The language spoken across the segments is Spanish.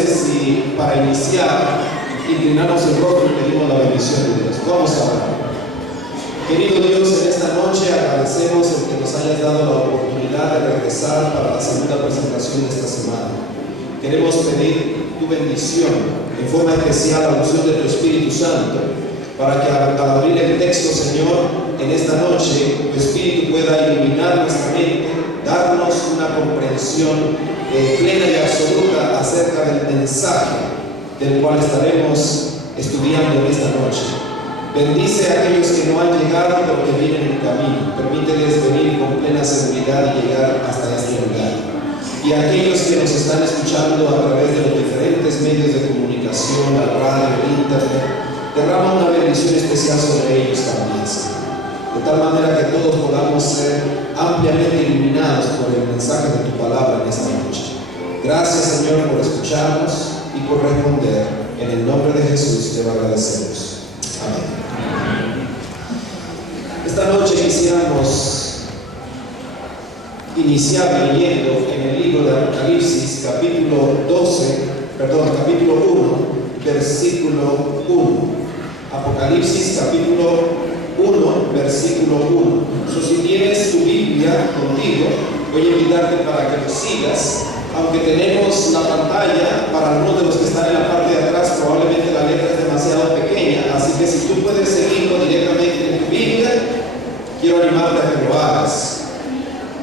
parece si para iniciar inclinamos el rostro y pedimos la bendición de Dios? Vamos a orar. Querido Dios, en esta noche agradecemos el que nos hayas dado la oportunidad de regresar para la segunda presentación de esta semana. Queremos pedir tu bendición en forma especial a la unción de tu Espíritu Santo, para que al abrir el texto, Señor, en esta noche tu Espíritu pueda iluminar nuestra mente, darnos una comprensión plena y absoluta acerca del mensaje del cual estaremos estudiando en esta noche. Bendice a aquellos que no han llegado pero que vienen en camino. Permíteles venir con plena seguridad y llegar hasta este lugar. Y a aquellos que nos están escuchando a través de los diferentes medios de comunicación, la radio, el internet, derrama una bendición especial sobre ellos también, Señor. De tal manera que todos podamos ser ampliamente iluminados por el mensaje de tu palabra en esta noche. Gracias, Señor, por escucharnos y por responder. En el nombre de Jesús te lo agradecemos. Amén. Esta noche quisiéramos iniciar leyendo en el libro de Apocalipsis, capítulo 1, versículo 1. Apocalipsis, capítulo 1, versículo 1. Si tienes tu Biblia contigo, voy a invitarte para que lo sigas. Aunque tenemos la pantalla, para algunos de los que están en la parte de atrás, probablemente la letra es demasiado pequeña, así que si tú puedes seguirlo directamente en tu Biblia, quiero animarte a que lo hagas.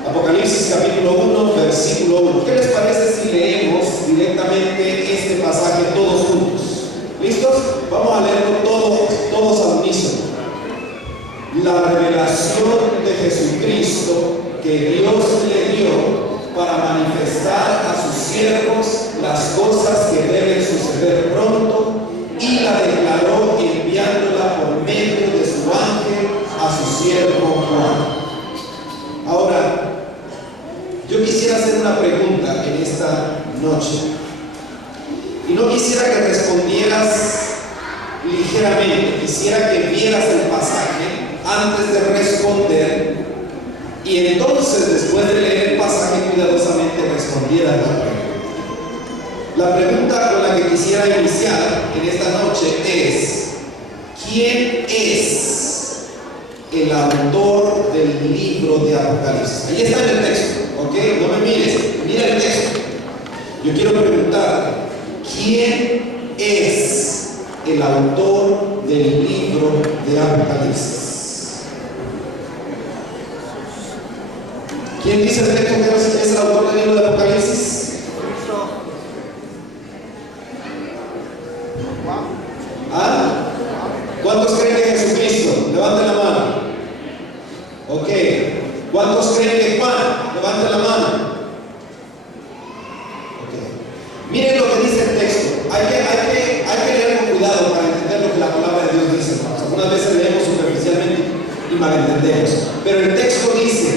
Apocalipsis capítulo 1, versículo 1. ¿Qué les parece si leemos directamente este pasaje todos juntos? ¿Listos? Vamos a leerlo todos al unísono. La revelación de Jesucristo que Dios le dio para manifestar a sus siervos las cosas que deben suceder pronto, y la declaró enviándola por medio de su ángel a su siervo Juan. Ahora, yo quisiera hacer una pregunta en esta noche, y no quisiera que respondieras ligeramente, quisiera que vieras el pasaje antes de responder, y entonces después de leer el pasaje cuidadosamente respondieras la pregunta. La pregunta con la que quisiera iniciar en esta noche es: ¿quién es el autor del libro de Apocalipsis? Ahí está en el texto, ¿ok? No me mires, mira el texto. Yo quiero preguntar: ¿quién es el autor del libro de Apocalipsis? ¿Quién dice el texto que es el autor del libro de Apocalipsis? ¿Ah? ¿Cuántos creen que Jesucristo? Levanten la mano. Ok. ¿Cuántos creen que Juan? Levanten la mano. Ok. Miren lo que dice el texto. Hay que leer con cuidado para entender lo que la palabra de Dios dice. Algunas veces leemos superficialmente y malentendemos. Pero el texto dice: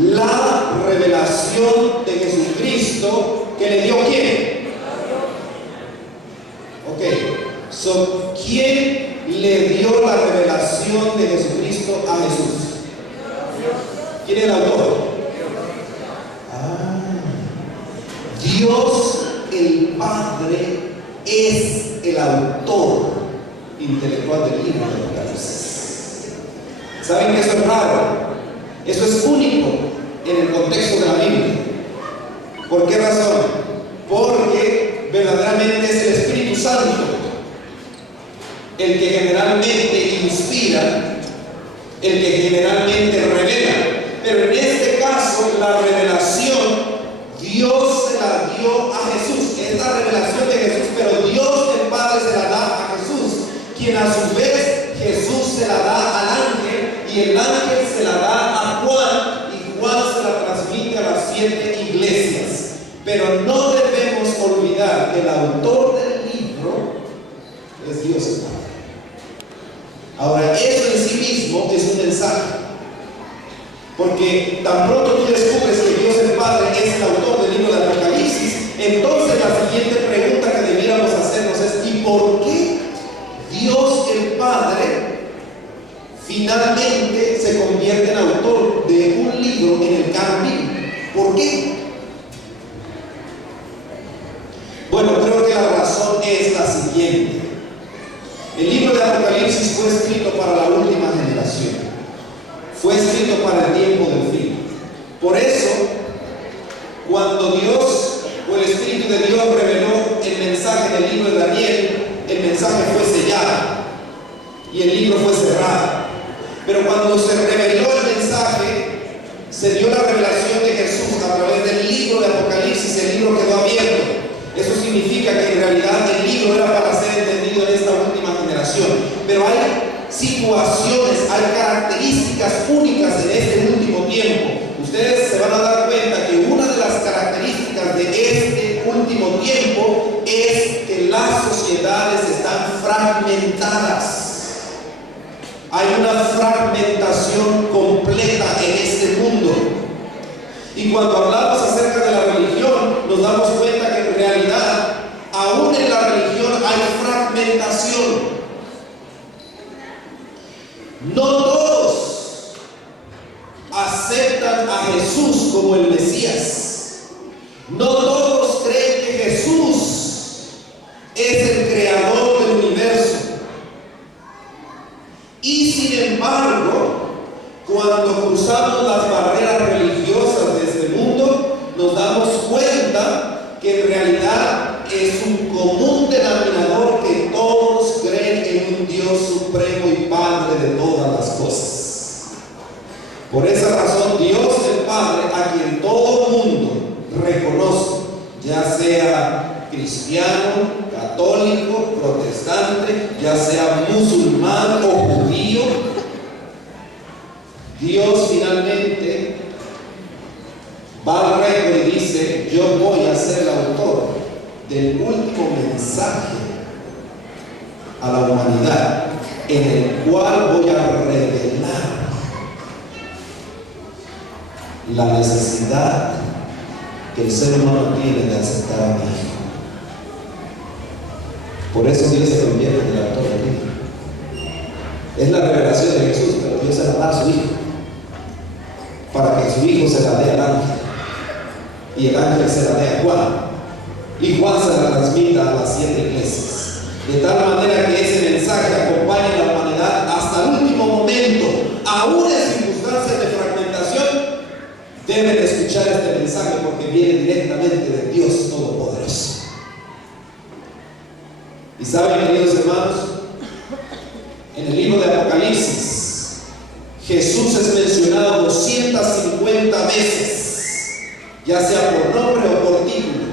la revelación de Jesucristo que le dio ¿quién? Ok. ¿Quién le dio la revelación de Jesucristo a Jesús? ¿Quién es el autor? Dios el Padre es el autor intelectual del libro de Apocalipsis. ¿Saben que eso es raro? Eso es único en el contexto de la Biblia. ¿Por qué razón? Porque verdaderamente es el Espíritu Santo el que generalmente inspira, el que generalmente revela. Pero en este caso, la revelación Dios se la dio a Jesús. Es la revelación de Jesús, pero Dios el Padre se la da a Jesús, quien a su vez Jesús se la da al ángel, y el ángel se la da a Juan, y Juan se la transmite a las 7 iglesias. Pero no debemos olvidar que el autor del libro es Dios el Padre. Ahora, eso en sí mismo es un mensaje, porque tan pronto tú descubres que Dios el Padre es el autor del libro de Apocalipsis, entonces la siguiente pregunta que debiéramos hacernos es: ¿y por qué Dios el Padre finalmente se convierte en autor de un libro en el canon bíblico? ¿Por qué? Bueno, creo para el tiempo del fin. Por eso, cuando Dios o el Espíritu de Dios reveló el mensaje del libro de Daniel, el mensaje fue sellado y el libro fue cerrado. Pero cuando se reveló el mensaje, se dio la revelación de Jesús a través del libro de Apocalipsis. El libro quedó abierto. Eso significa que en realidad el libro era para ser entendido en esta última generación. Pero hay situaciones, hay características únicas en este último tiempo. Ustedes se van a dar cuenta que una de las características de este último tiempo es que las sociedades están fragmentadas. Hay una fragmentación completa en este mundo. Y cuando hablamos acerca de la religión, nos damos cuenta que en realidad, aún en la religión hay fragmentación. No todos aceptan a Jesús como el Mesías. No todos creen que Jesús es el creador del universo. Y sin embargo, cuando cruzamos las barreras religiosas de este mundo, nos damos cuenta que en realidad es un común denominador que todos creen en un Dios supremo y Padre de todas las cosas. Por esa razón, Dios el Padre, a quien todo el mundo reconoce, ya sea cristiano, católico, protestante, ya sea musulmán o judío, Dios finalmente va al reino y dice: yo voy a ser el autor del último mensaje a la humanidad, en el cual voy a revelar la necesidad que el ser humano tiene de aceptar a mi Hijo. Por eso Dios se convierte en el autor del libro. Es la revelación de Jesús, pero Dios se la da a su Hijo, para que su Hijo se la dé al ángel, y el ángel se la dé a Juan, y Juan se la transmita a las 7 iglesias, de tal manera que ese mensaje acompañe a la humanidad hasta el último momento. Aún en circunstancias de fragmentación, deben escuchar este mensaje, porque viene directamente de Dios Todopoderoso. Y saben, queridos hermanos, en el libro de Apocalipsis, Jesús es mencionado 250 veces, ya sea por nombre o por título.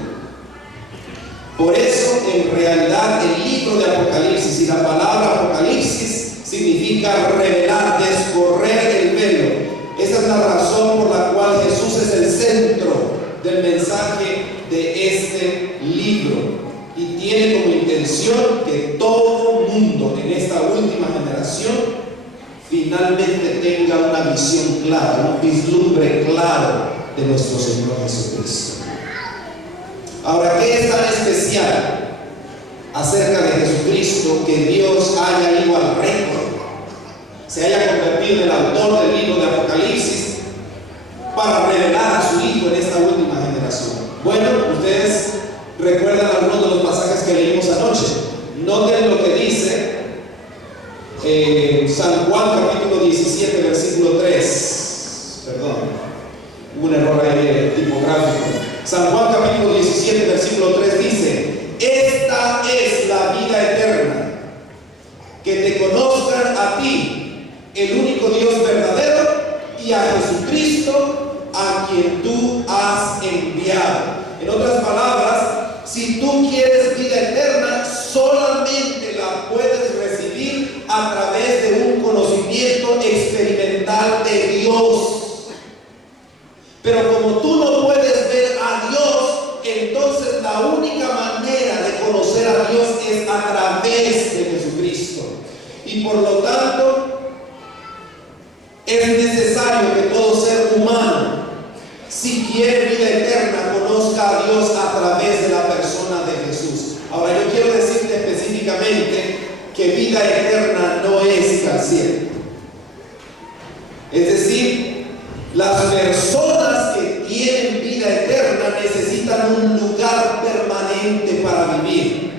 Por eso, en realidad, el libro de Apocalipsis y la palabra Apocalipsis significa revelar, descorrer el velo. Esa es la razón por la cual Jesús es el centro del mensaje de este libro. Y tiene como intención que todo mundo en esta última generación finalmente tenga una visión clara, un vislumbre claro de nuestro Señor Jesucristo. Ahora, ¿qué es tan especial acerca de Jesucristo que Dios haya ido al récord, se haya convertido en el autor del libro de Apocalipsis para revelar a su Hijo en esta última generación? Bueno, ustedes recuerdan algunos de los pasajes que leímos anoche. Noten lo que dice San Juan capítulo 17 versículo 3. Perdón, hubo un error ahí tipográfico. San Juan capítulo 17 versículo 3 dice: esta es la vida eterna, que te conozcan a ti, el único Dios verdadero, y a Jesucristo, a quien tú has enviado. En otras palabras, si tú quieres vida eterna, solamente la puedes recibir a través de un conocimiento experimental de Dios. Pero como tú no puedes ver a Dios, entonces la única manera de conocer a Dios es a través de Jesucristo. Y por lo tanto, es necesario que todo ser humano, si quiere vida eterna, conozca a Dios a través de la persona de Jesús. Ahora, yo quiero decirte específicamente que vida eterna no es ir al cielo. Es decir, las personas que tienen vida eterna necesitan un lugar permanente para vivir.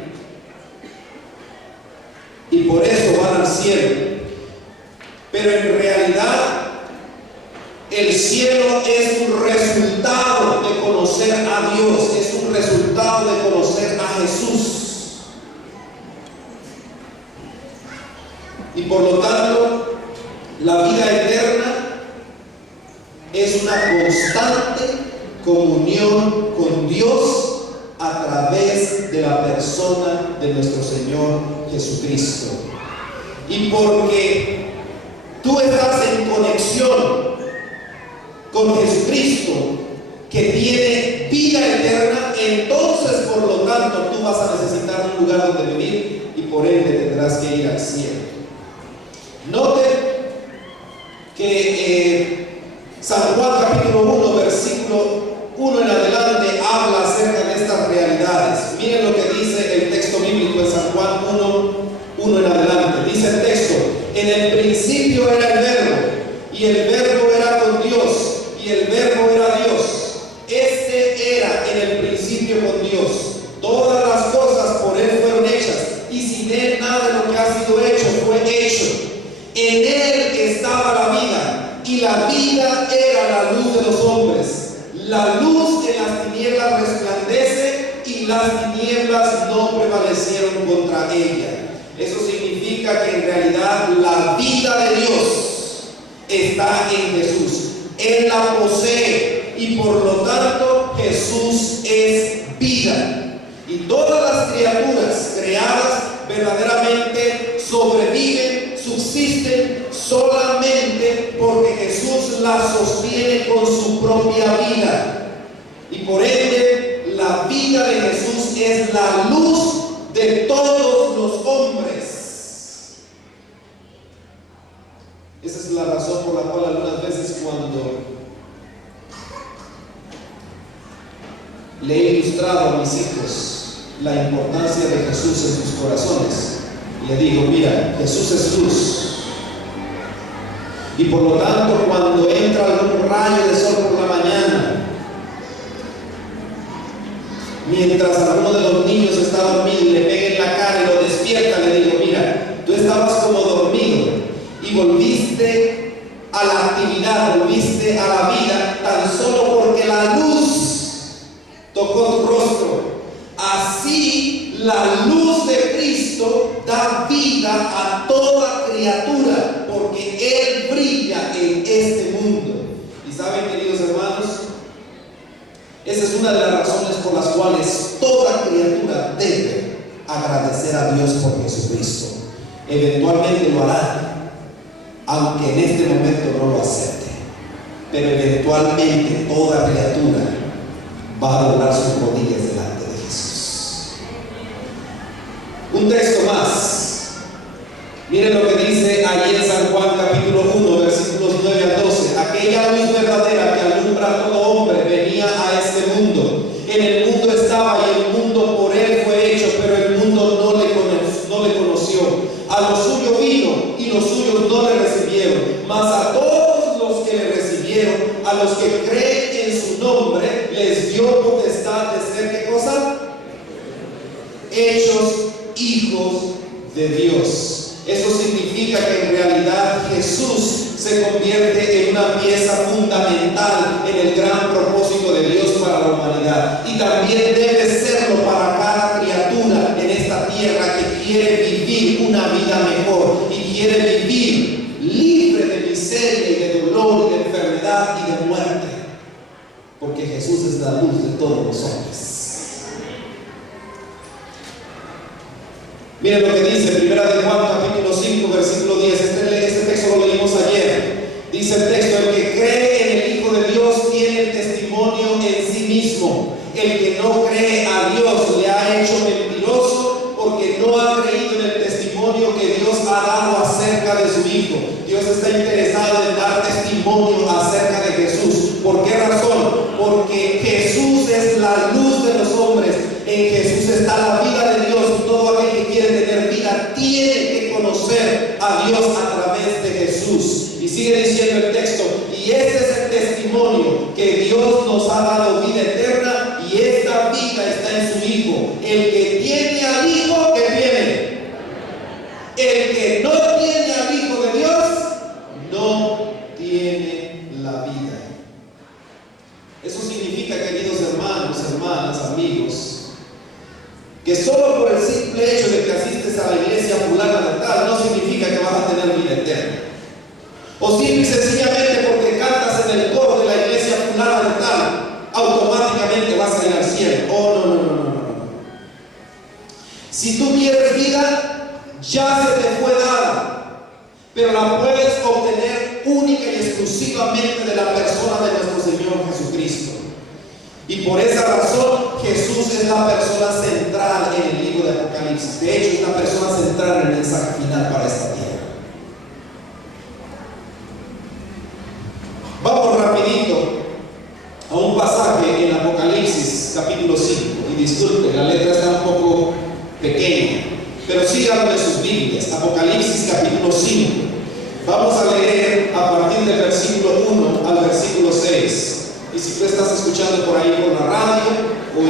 Y por eso van al cielo. Pero en realidad, El cielo es un resultado de conocer a Dios, es un resultado de conocer a Jesús. Y por lo tanto, la vida eterna es una constante comunión con Dios a través de la persona de nuestro Señor Jesucristo. Y porque tú estás en conexión con Jesucristo, que tiene vida eterna, entonces por lo tanto tú vas a necesitar un lugar donde vivir y por ende tendrás que ir al cielo. Note que San Juan capítulo 1 versículo 1 en adelante habla acerca de estas realidades. Miren lo que dice el texto bíblico en San Juan 1 en adelante. Dice el texto: en el principio era el verbo, y el verbo era con Dios, y el verbo era Dios. Este era en el principio con Dios. Todas las cosas por Él fueron hechas, y sin Él nada de lo que ha sido hecho fue hecho. En Él estaba la vida, y la vida era la luz de los hombres. La luz en las tinieblas resplandece, y las tinieblas no prevalecieron contra ella. Eso significa que en realidad la vida de Dios está en Jesús. Él la posee, y por lo tanto Jesús es vida. Y todas las criaturas creadas verdaderamente sobreviven, subsisten solamente porque Jesús las sostiene con su propia vida. Y por ende, la vida de Jesús es la luz de todos los hombres. Esa es la razón por la cual algunas veces cuando le he ilustrado a mis hijos la importancia de Jesús en sus corazones, le digo: mira, Jesús es luz. Y por lo tanto, cuando entra algún rayo de sol por la mañana, mientras alguno de los niños está dormido y le pega en la cara y lo despierta, le digo: mira, tú estabas como dormido y volviste a la actividad, volviste a la vida tan solo porque la luz tocó tu rostro. Así la luz de Cristo da vida a toda criatura, porque Él brilla en este mundo. Y saben, queridos hermanos, esa es una de las razones por las cuales toda criatura debe agradecer a Dios por Jesucristo. Eventualmente lo hará, aunque en este momento no lo acepte, pero eventualmente toda criatura va a doblar sus rodillas delante de Jesús. Un texto más. Miren lo que dice allí en San Juan capítulo 1 versículos 9 al 12. Aquella luz verdadera que alumbra a todo hombre venía a este mundo. En el mundo estaba, y el mundo por Él fue hecho, pero el mundo no le conoció. A lo suyo vino, y los suyos no le recibieron. Mas a todos los que le recibieron, a los que creen en su nombre, les dio potestad de ser, ¿qué cosa? Hechos hijos de Dios. Eso significa que en realidad Jesús se convierte en una pieza fundamental en el gran propósito de Dios para la humanidad, y también debe serlo para cada criatura en esta tierra que quiere vivir una vida mejor y quiere vivir libre de miseria y de dolor y de enfermedad y de muerte, porque Jesús es la luz de todos los hombres. Miren lo que dice Primera de Juan capítulo 5 versículo 10. Este texto lo leímos ayer. Dice el texto: el que cree en el Hijo de Dios tiene el testimonio en sí mismo. El que no cree a Dios le ha hecho mentiroso, porque no ha creído en el testimonio que Dios ha dado acerca de su Hijo. Dios está interesado en dar testimonio acerca de Jesús. ¿Por qué razón? Porque Jesús es la luz de los hombres. En Jesús está la vida de Dios, y todo aquel que quiere tener vida tiene que conocer a Dios a través de Jesús. Y sigue diciendo el texto: y este es el testimonio, que Dios nos ha dado vida eterna, y esta vida está en su Hijo. El que tiene al Hijo, ¿qué tiene? El que no tiene al Hijo de Dios no tiene la vida. simple y sencillamente porque cantas en el coro de la iglesia fulana de tal, automáticamente vas a ir al cielo. Oh, no, no, no, no, no. Si tú quieres vida, ya se te fue dada, pero la puedes obtener única y exclusivamente de la persona de nuestro Señor Jesucristo. Y por esa razón Jesús es la persona central en el libro de Apocalipsis. De hecho, es la persona central en el mensaje final para esta tierra. Vamos rapidito a un pasaje en Apocalipsis capítulo 5. Y disculpe, la letra está un poco pequeña, pero síganlo en sus Biblias. Apocalipsis capítulo 5. Vamos a leer a partir del versículo 1 al versículo 6. Y si tú estás escuchando por ahí por la radio o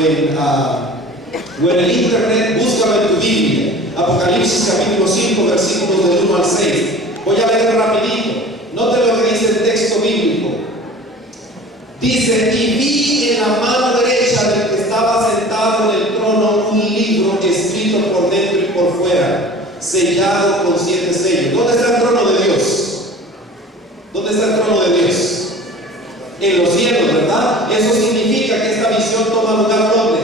en el internet, búscalo en tu Biblia. Apocalipsis capítulo 5, versículos del 1 al 6. Voy a leer rapidito. Note lo que dice el texto bíblico. Dice: y vi en la mano derecha del que estaba sentado en el trono un libro escrito por dentro y por fuera, sellado con 7 sellos. ¿Dónde está el trono de Dios? ¿Dónde está el trono de Dios? En los cielos, ¿verdad? Eso significa que esta visión toma lugar doble.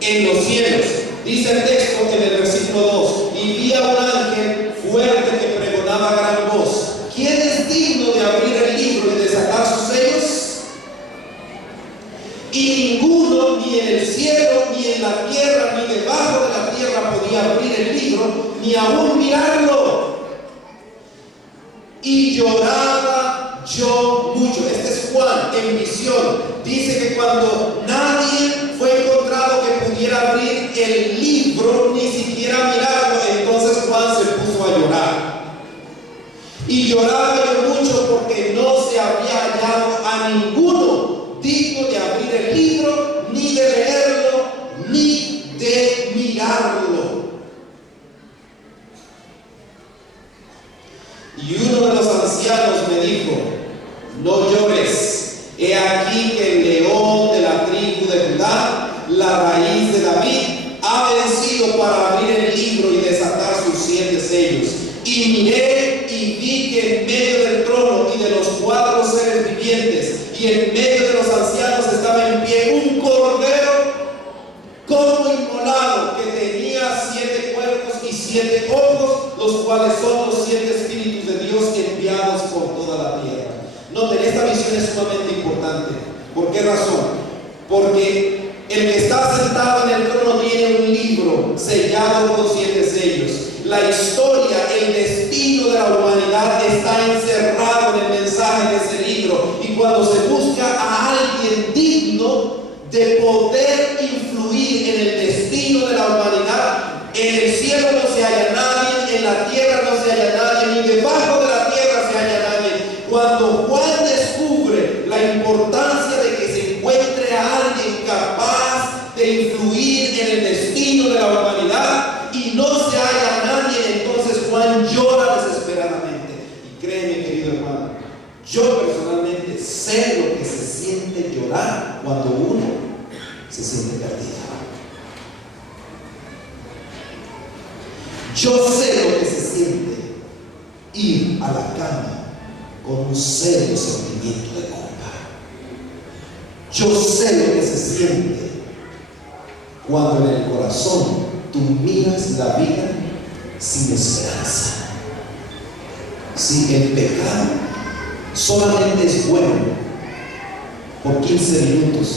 En los cielos. Dice el texto en el versículo 2: y vi a un ángel fuerte que pregonaba a gran voz: ¿quién es digno de abrir el libro y de sacar sus sellos? Y ninguno, ni en el cielo, ni en la tierra, ni debajo de la tierra podía abrir el libro, ni aún mirarlo. Y lloraba yo mucho. Este es Juan en visión. Dice que cuando nadie fue encontrado que pudiera abrir el libro, ni siquiera mirarlo, entonces Juan se puso a llorar. Y lloraba yo mucho porque no se había hallado a ninguno digno de abrir el libro, ni de leerlo, ni de mirarlo. Y uno de los ancianos me dijo: no llores, he aquí que el león de la tribu de Judá, la raíz de David, ha vencido para abrir el libro y desatar sus 7 sellos. Y miré y vi que en medio del trono y de los 4 seres vivientes y en medio de los ancianos estaba en pie un cordero como inmolado, que tenía 7 cuernos y 7 ojos, los cuales son los 7 espíritus de Dios enviados por toda la tierra. Noten, esta visión es sumamente importante. ¿Por qué razón? Porque el que está sentado en el trono tiene un libro sellado con 7 sellos. La historia, el destino de la humanidad está encerrado en el mensaje de ese libro. Y cuando se busca a alguien digno de poder influir en el destino de la humanidad, en el cielo no se halla nadie, en la tierra no se halla nadie, ni debajo de la tierra se halla nadie. Cuando Juan descubre la importancia de que se encuentre a alguien capaz de influir en el destino de la humanidad y no se halla nadie, entonces Juan llora desesperadamente. Y créeme, querido hermano, yo personalmente sé lo que se siente llorar cuando uno se siente perdido. Yo sé lo que se siente ir a la cama con un serio sentimiento de culpa. Yo sé lo que se siente cuando en el corazón tú miras la vida sin esperanza. Si el pecado solamente es bueno por 15 minutos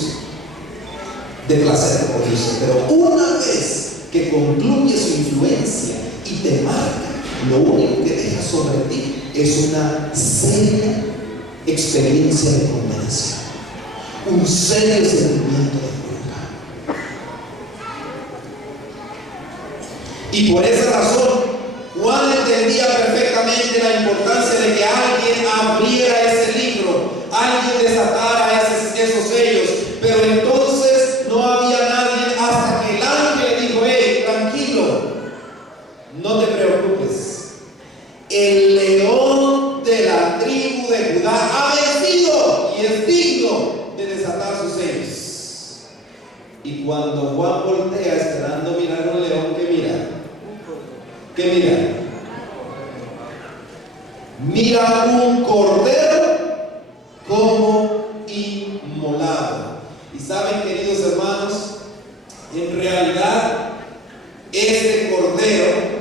de placer por Dios, pero una vez que concluye su influencia y te marca, lo único que deja sobre ti es una seria experiencia de condenación, un serio sentimiento de culpa. Y por esa razón Juan entendía perfectamente la importancia de que alguien abriera ese libro, alguien desatara esos sellos. Pero entonces no había nadie hasta que el ángel le dijo: hey, tranquilo, no te preocupes, el león de la tribu de Judá ha vencido y es digno de desatar sus sellos. Y cuando Juan voltea esperando mirar a un león, ¿qué mira? ¿Qué mira? mira un cordero como inmolado. Y saben, queridos hermanos, en realidad este cordero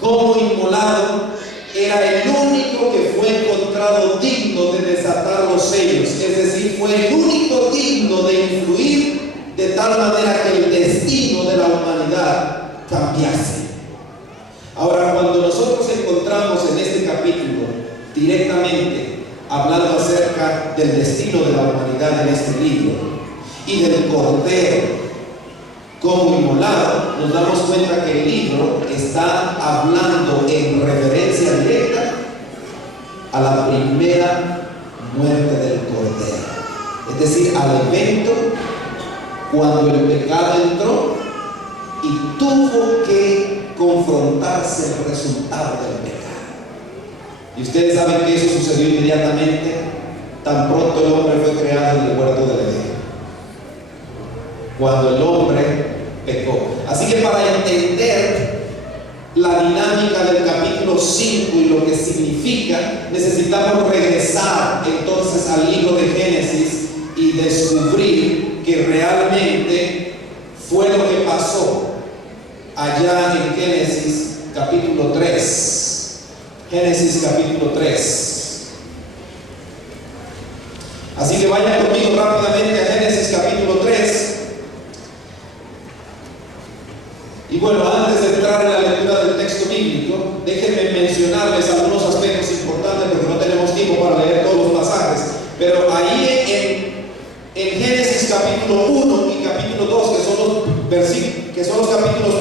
como inmolado era el único que fue encontrado digno de desatar los sellos, es decir, fue el único digno de influir de tal manera que el destino de la humanidad cambiase. Ahora, cuando nosotros encontramos en este capítulo directamente hablando acerca del destino de la humanidad en este libro y del cordero como inmolado, nos damos cuenta que el libro está hablando en referencia directa a la primera muerte del cordero, es decir, al evento cuando el pecado entró y tuvo que confrontarse el resultado del pecado. Y ustedes saben que eso sucedió inmediatamente, tan pronto el hombre fue creado en el huerto del Edén, cuando el hombre pecó. Así que para entender la dinámica del capítulo 5 y lo que significa, necesitamos regresar entonces al libro de Génesis y descubrir que realmente fue lo que pasó allá en Génesis capítulo 3. Génesis capítulo 3. Así que vayan conmigo rápidamente a Génesis capítulo 3. Y bueno, antes de entrar en la lectura del texto bíblico, déjenme mencionarles algunos aspectos importantes porque no tenemos tiempo para leer todos los pasajes. Pero ahí en Génesis capítulo 1 y capítulo 2, que son los capítulos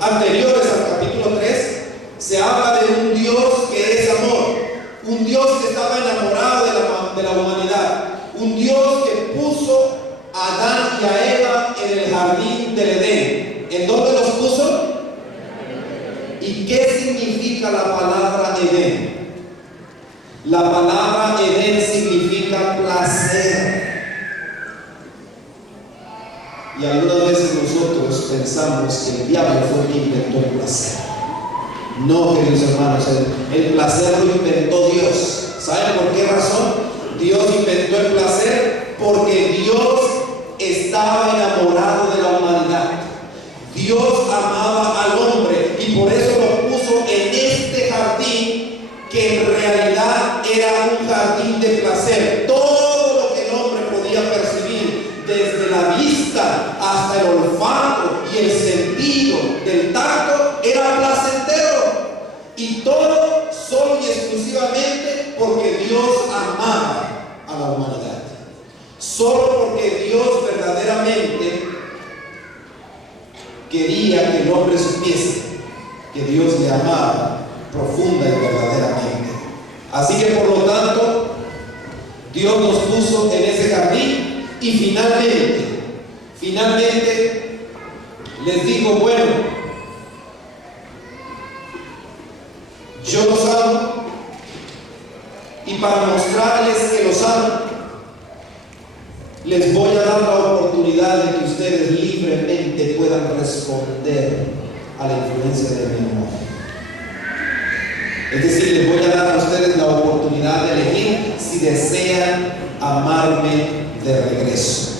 anteriores al capítulo 3, se habla de un Dios que es amor, un Dios que estaba enamorado de la humanidad, un Dios que puso a Adán y a Eva en el jardín del Edén. ¿En dónde los puso? ¿Y qué significa la palabra Edén? La palabra Edén significa placer. Y algunas veces nosotros pensamos que el diablo fue el que inventó el placer. No, queridos hermanos, el placer lo inventó Dios. ¿Saben por qué razón? Dios inventó el placer porque Dios estaba enamorado de la humanidad. Dios amaba al hombre y por eso lo puso en este jardín que en realidad era un jardín de placer. Todo lo que el hombre podía percibir, desde la vista hasta el olfato y el sentido del tacto, era placentero. Y todo solo y exclusivamente porque Dios amaba a la humanidad. Solo porque Dios verdaderamente quería que el hombre supiese que Dios le amaba profunda y verdaderamente. Así que por lo tanto, Dios nos puso en ese jardín y finalmente les dijo, bueno, yo los amo y para mostrarles que los amo, les voy a dar la oportunidad de que ustedes libremente puedan responder a la influencia de mi amor. Es decir, les voy a dar a ustedes la oportunidad de elegir si desean amarme de regreso.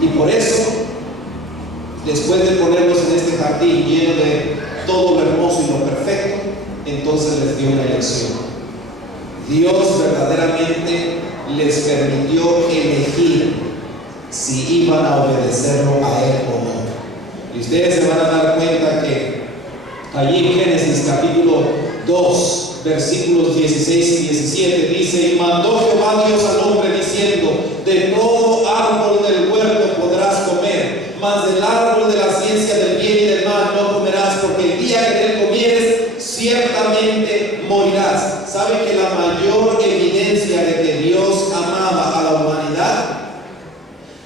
Y por eso, después de ponerlos en este jardín lleno de todo lo hermoso y lo perfecto, entonces les dio una elección. Dios verdaderamente les permitió elegir si iban a obedecerlo a Él o no. Y ustedes se van a dar cuenta que allí en Génesis capítulo 2, versículos 16 y 17 dice: y mandó Jehová Dios al hombre diciendo: de todo árbol del huerto podrás comer, mas del árbol de la ciencia del bien y del mal no comerás, porque el día que de él comieres ciertamente morirás. ¿Saben que la mayor evidencia de que Dios amaba a la humanidad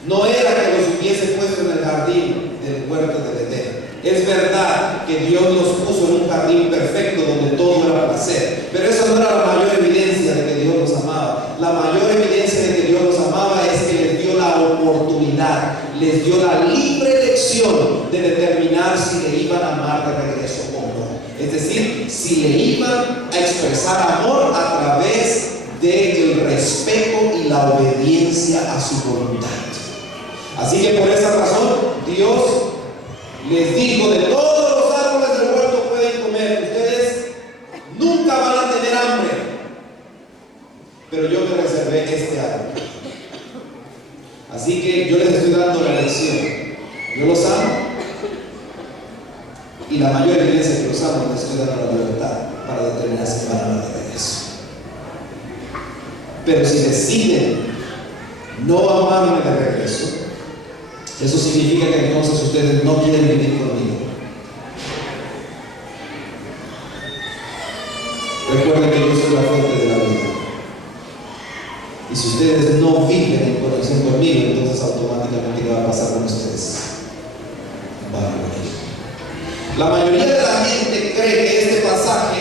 no era que los hubiese puesto en el jardín del huerto del Edén? Es verdad que Dios los puso en un jardín perfecto donde todo era placer, pero esa no era la mayor evidencia de que Dios los amaba. La mayor evidencia de que Dios los amaba es que les dio la oportunidad, les dio la libre elección de determinar si le iban a amar de regreso o no. Es decir, si si le iban a expresar amor a través del respeto y la obediencia a su voluntad. Así que por esa razón Dios les dijo: de todos los árboles del huerto pueden comer, ustedes nunca van a tener hambre, pero yo me reservé este árbol. Así que yo les estoy dando la lección. Yo los amo, y la mayor evidencia que los amo, les estoy dando la libertad para determinar si van a dar de regreso. Pero si deciden no amarme de regreso, eso significa que entonces ustedes no quieren vivir conmigo. Recuerden que yo soy la fuente de la vida. Y si ustedes no viven en conexión conmigo, entonces automáticamente ¿qué va a pasar con ustedes? Van a morir. La mayoría de la gente cree que este pasaje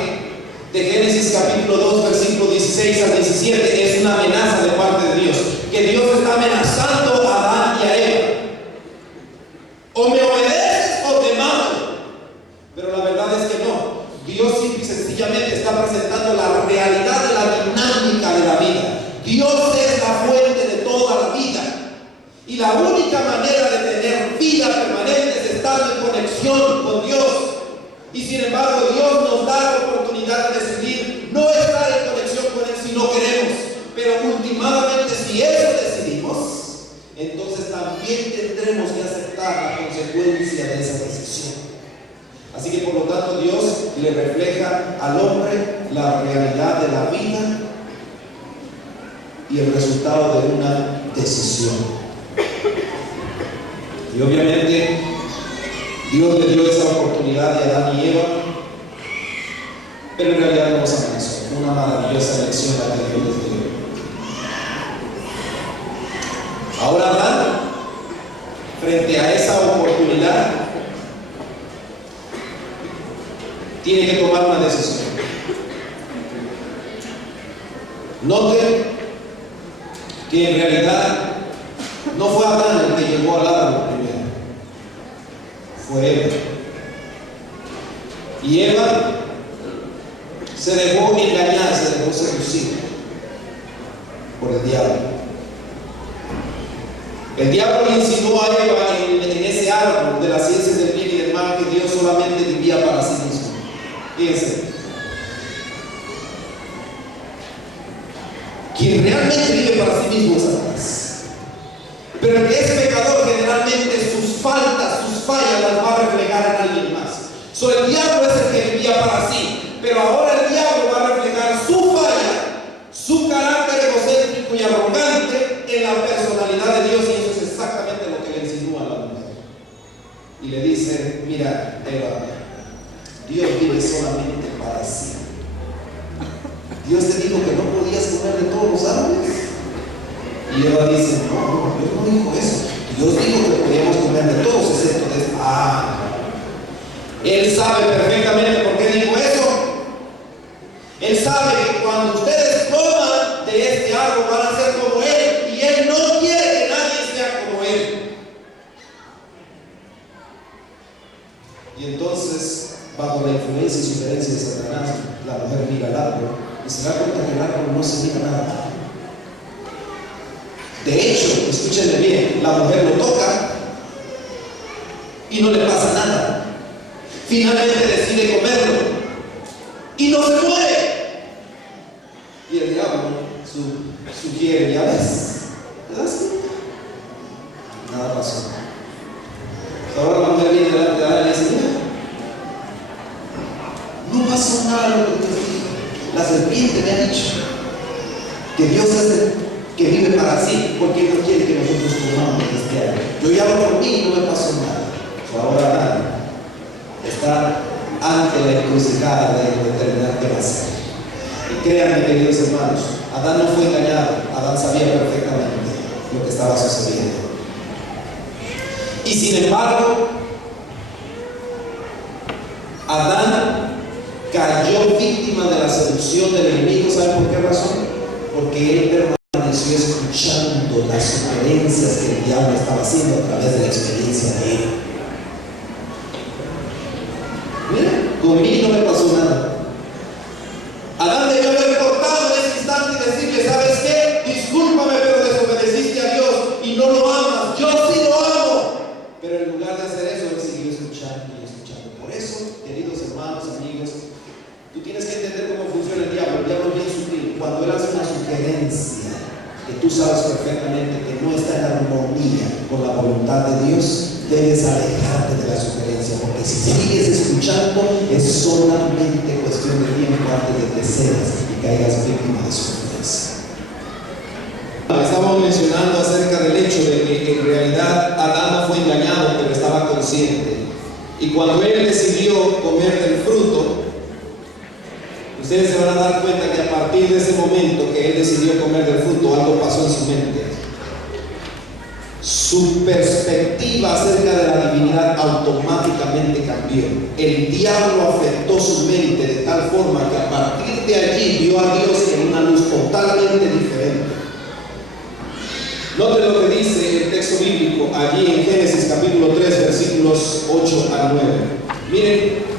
de Génesis capítulo 2, versículo 16 al 17 es una amenaza de parte de Dios. Que Dios está amenazando a Adán y a Eva. O me obedeces o te mato. Pero la verdad es que no. Dios simple y sencillamente está presentando la realidad de la dinámica de la vida. Dios es la fuente de toda la vida. Y la única manera de tener vida permanente es estar en conexión con Dios. Y sin embargo, Dios nos da la oportunidad de decidir no estar en conexión con Él si no queremos. Pero últimamente, si eso decidimos, entonces también tendremos que aceptar la consecuencia de esa decisión. Así que por lo tanto, Dios le refleja al hombre la realidad de la vida y el resultado de una decisión. Y obviamente Dios le dio esa oportunidad a Adán y Eva, pero en realidad no los amenazó. Una maravillosa lección la que Dios les dio. Ahora Adán, frente a esa oportunidad, tiene que tomar una decisión. Noten que en realidad no fue Adán el que llegó al árbol primero, fue Eva. Y Eva se dejó engañar, se dejó seducir por el diablo. El diablo le insinuó a Eva en ese árbol de las ciencias del bien y del mal que Dios solamente vivía para sí mismo. Fíjense, quien realmente vive para sí mismo es Satanás. Pero el que es pecador generalmente sus faltas, sus fallas las va a reflejar en alguien más. El diablo es el que vivía para sí, pero ahora el diablo va a reflejar su falla, su carácter egocéntrico y arrogante en la personalidad de Dios, y eso es exactamente lo que le insinúa a la mujer. Y le dice: mira, Eva, Dios vive solamente para sí. Dios te dijo que no podías comer de todos los árboles. Y Eva dice: no, Dios no dijo eso. Dios dijo que podíamos comer de todos excepto de esto. Él sabe perfectamente por qué dijo eso. Él sabe que cuando ustedes coman de este árbol van a ser como Él, y Él no quiere que nadie sea como Él. Y entonces, bajo la influencia y sugerencia de Satanás, la mujer mira el árbol y se da cuenta que el árbol no se mira nada. De hecho, escúchenme bien, la mujer lo toca y no le pasa nada. Finalmente decide comerlo y no se muere. Y el diablo sugiere: ya ves, ¿te das cuenta? Nada pasó. Ahora la mujer viene delante de Adán y dice: no pasó nada lo que Dios dijo. La serpiente me ha dicho que Dios es el que vive para sí, porque no quiere que nosotros comamos de este árbol. Yo ya lo comí y no me pasó nada. Ahora Adán está ante la encrucijada de determinar qué va a hacer. Y créanme, queridos hermanos, Adán no fue engañado. Adán sabía perfectamente lo que estaba sucediendo. Y sin embargo, Adán cayó víctima de la seducción del enemigo. ¿Saben por qué razón? Porque él permaneció escuchando las sugerencias que el diablo estaba haciendo a través de la experiencia de él. Mira, conmigo no me pasó nada. cuando él hace una sugerencia que tú sabes perfectamente que no está en armonía con la voluntad de Dios, debes alejarte de la sugerencia, porque si sigues escuchando es solamente cuestión de tiempo antes de que cedas y caigas víctima de su influencia. Estábamos mencionando acerca del hecho de que en realidad Adán no fue engañado, pero estaba consciente. Y cuando él decidió comer del fruto, ustedes se van a dar cuenta que a partir de ese momento que él decidió comer del fruto, algo pasó en su mente. Su perspectiva acerca de la divinidad automáticamente cambió. El diablo afectó su mente de tal forma que a partir de allí vio a Dios en una luz totalmente diferente. Noten lo que dice el texto bíblico allí en Génesis capítulo 3, versículos 8 al 9. Miren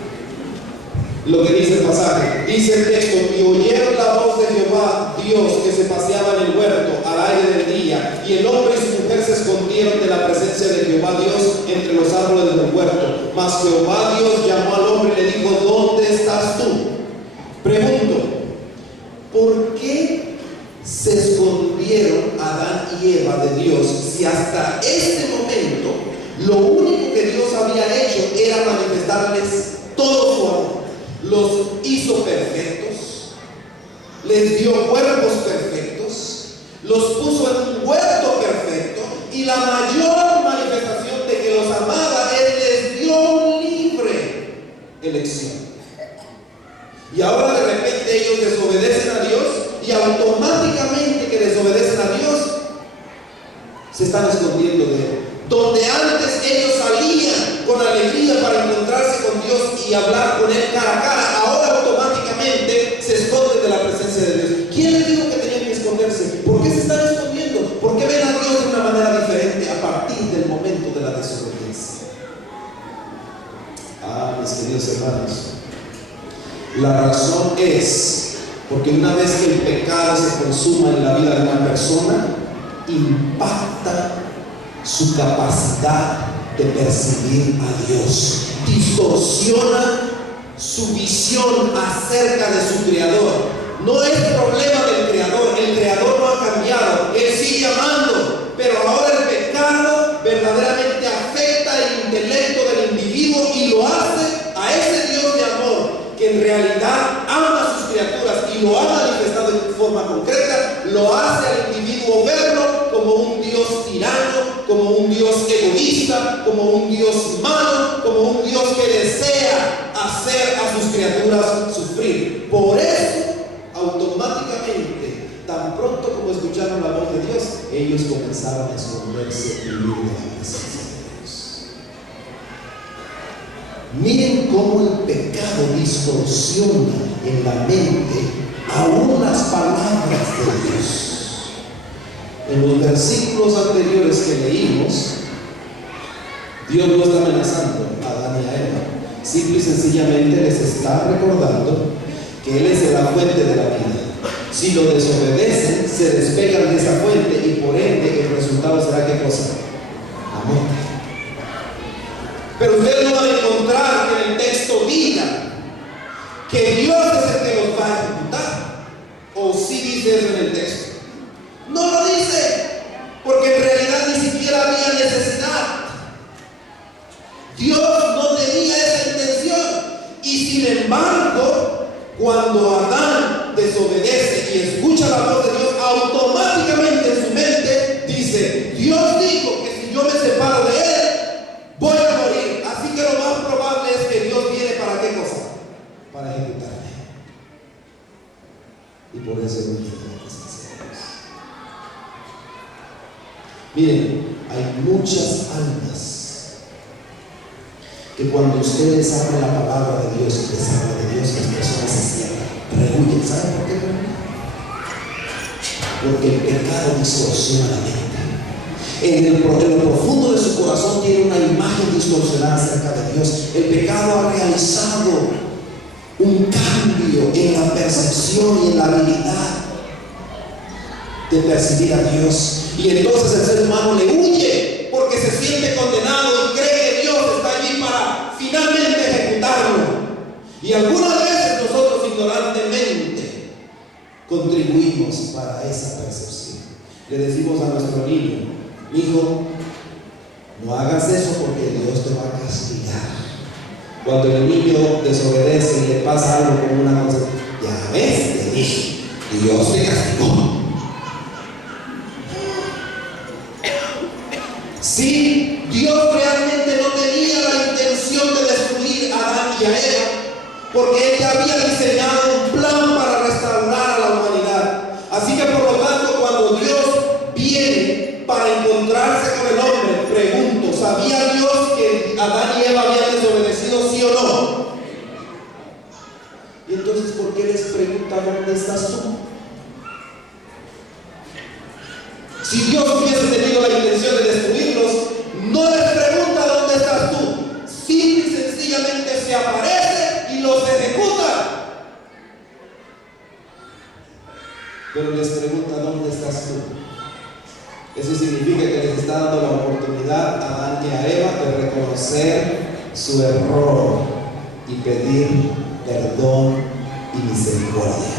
lo que dice el pasaje. Dice el texto: y oyeron la voz de Jehová Dios que se paseaba en el huerto al aire del día, y el hombre y su mujer se escondieron de la presencia de Jehová Dios entre los árboles del huerto. Mas Jehová Dios llamó al hombre y le dijo: ¿dónde estás tú? Pregunto, ¿por qué se escondieron Adán y Eva de Dios si hasta este momento lo único que Dios había hecho era manifestarles todo su amor? Los hizo perfectos, les dio cuerpos perfectos, los puso en un huerto perfecto, y la mayor manifestación de que los amaba es les dio libre elección. Y ahora de repente ellos desobedecen a Dios, y automáticamente que desobedecen a Dios se están escondiendo de Él. Donde antes ellos salían con alegría para encontrarse con Dios y hablar con Él cara a cara, ahora automáticamente se esconden de la presencia de Dios. ¿Quién les dijo que tenían que esconderse? ¿Por qué se están escondiendo? ¿Por qué ven a Dios de una manera diferente a partir del momento de la desobediencia? Mis queridos hermanos, la razón es porque una vez que el pecado se consuma en la vida de una persona, impacta su capacidad de percibir a Dios, distorsiona su visión acerca de su Creador. No es problema del Creador, el Creador no ha cambiado, Él sigue amando, pero ahora el pecado verdaderamente afecta el intelecto del individuo y lo hace a ese Dios de amor que en realidad ama a sus criaturas y lo ha manifestado de forma concreta, lo hace al individuo verlo como un Dios tirano, como un Dios egoísta, como un Dios malo, como un Dios que desea hacer a sus criaturas sufrir. Por eso, automáticamente, tan pronto como escucharon la voz de Dios, ellos comenzaron a esconderse y huir de la presencia de Dios. Miren cómo el pecado distorsiona en la mente aún las palabras de Dios. En los versículos anteriores que leímos, Dios no está amenazando a Adán y a Eva. Simple y sencillamente les está recordando que Él es la fuente de la vida. Si lo desobedecen, se despegan de esa fuente y por ende el resultado será ¿qué cosa? La muerte. Pero ustedes no van a encontrar que en el texto diga que Dios es el que los va a ejecutar. ¿O sí dice eso en el texto? No lo dice, porque en realidad ni siquiera había necesidad. Dios no tenía esa intención. Y sin embargo, cuando Adán desobedece y escucha la voz de Dios, automáticamente en su mente dice: Dios dijo que si yo me separo de Él, voy a morir. Así que lo más probable es que Dios viene ¿para qué cosa? Para ejecutarme. Y por eso no quiero la presencia de Dios. Miren, hay muchas almas que cuando ustedes hablan la palabra de Dios y les habla de Dios, las personas se cierran, rehuyen. ¿Saben por qué rehuyen? Porque el pecado distorsiona la mente. En lo profundo de su corazón tiene una imagen distorsionada acerca de Dios. El pecado ha realizado un cambio en la percepción y en la habilidad de percibir a Dios. Y entonces el ser humano le huye porque se siente condenado y cree que Dios está allí para finalmente ejecutarlo. Y algunas veces nosotros ignorantemente contribuimos para esa percepción. Le decimos a nuestro niño: hijo, no hagas eso porque Dios te va a castigar. Cuando el niño desobedece y le pasa algo como una cosa, ya ves, te dije, Dios te castigó. Si Dios realmente no tenía la intención de destruir a Adán y a Eva, porque Él ya había diseñado un plan para restaurar a la humanidad. Así que por lo tanto, cuando Dios viene para encontrarse con el hombre, pregunto, ¿sabía Dios que Adán y Eva habían desobedecido, sí o no? Y entonces, ¿por qué les pregunta dónde estás tú? Si Dios hubiese tenido la intención de destruirlos, no les pregunta dónde estás tú. Simple y sencillamente se aparece y los ejecuta. Pero les pregunta dónde estás tú. Eso significa que les está dando la oportunidad a Adán y a Eva de reconocer su error y pedir perdón y misericordia.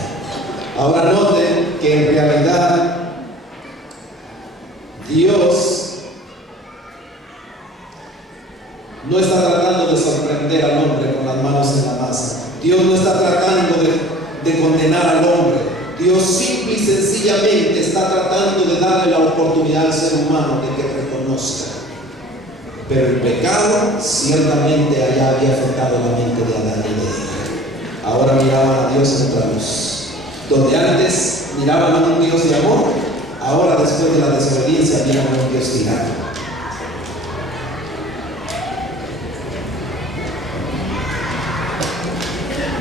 Ahora noten que en realidad Dios no está tratando de sorprender al hombre con las manos en la masa. Dios no está tratando de condenar al hombre. Dios simple y sencillamente está tratando de darle la oportunidad al ser humano de que reconozca. Pero el pecado ciertamente allá había afectado la mente de Adán y de Eva. Ahora miraban a Dios en otra luz. Donde antes miraban a un Dios de amor, ahora después de la desobediencia miran a un Dios tirano.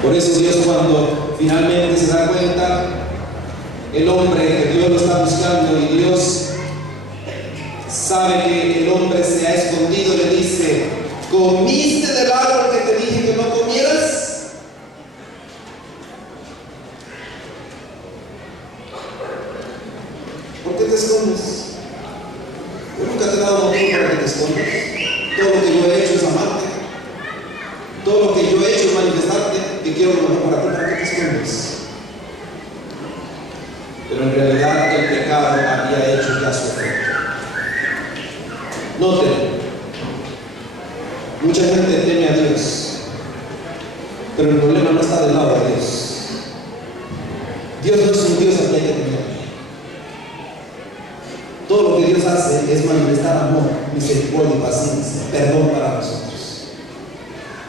Por eso Dios, cuando finalmente se da cuenta el hombre que Dios lo está buscando y Dios sabe que el hombre se ha escondido, le dice: ¿comiste del árbol que te dije que no comieras? ¿Por qué te escondes? Yo nunca te he dado motivo para que te escondas. Todo lo que yo he hecho es amarte. Todo lo que yo he hecho es manifestarte que quiero lo mejor para ti. ¿Para qué te escondes? Pero en realidad el pecado había hecho ya su efecto. Noten, mucha gente teme a Dios, pero el problema no está del lado de Dios. Dios no es un Dios al que hay que temer. Todo lo que Dios hace es manifestar amor, misericordia y paciencia, perdón para nosotros.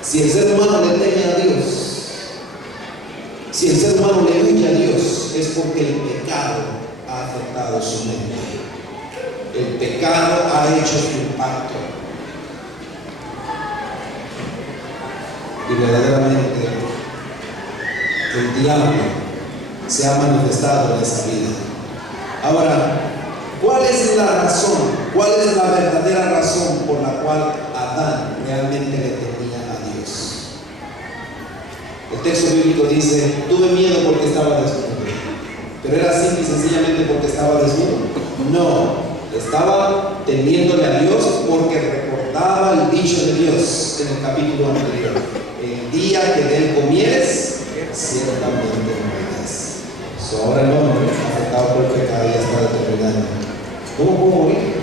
Si el ser humano le teme a Dios, si el ser humano le huye a Dios, es porque el pecado ha afectado su mente. El pecado ha hecho su impacto. Y verdaderamente el diablo se ha manifestado en esa vida. Ahora, ¿cuál es la razón? ¿Cuál es la verdadera razón por la cual Adán realmente le temía a Dios? El texto bíblico dice: tuve miedo porque estaba desnudo. ¿Pero era simple y sencillamente porque estaba desnudo? No. Estaba temiéndole a Dios porque recordaba el dicho de Dios en el capítulo anterior: el día que de él comieres, ciertamente morirás. Ahora el hombre, afectado por el pecado, ya está determinado. ¿Cómo puedo morir?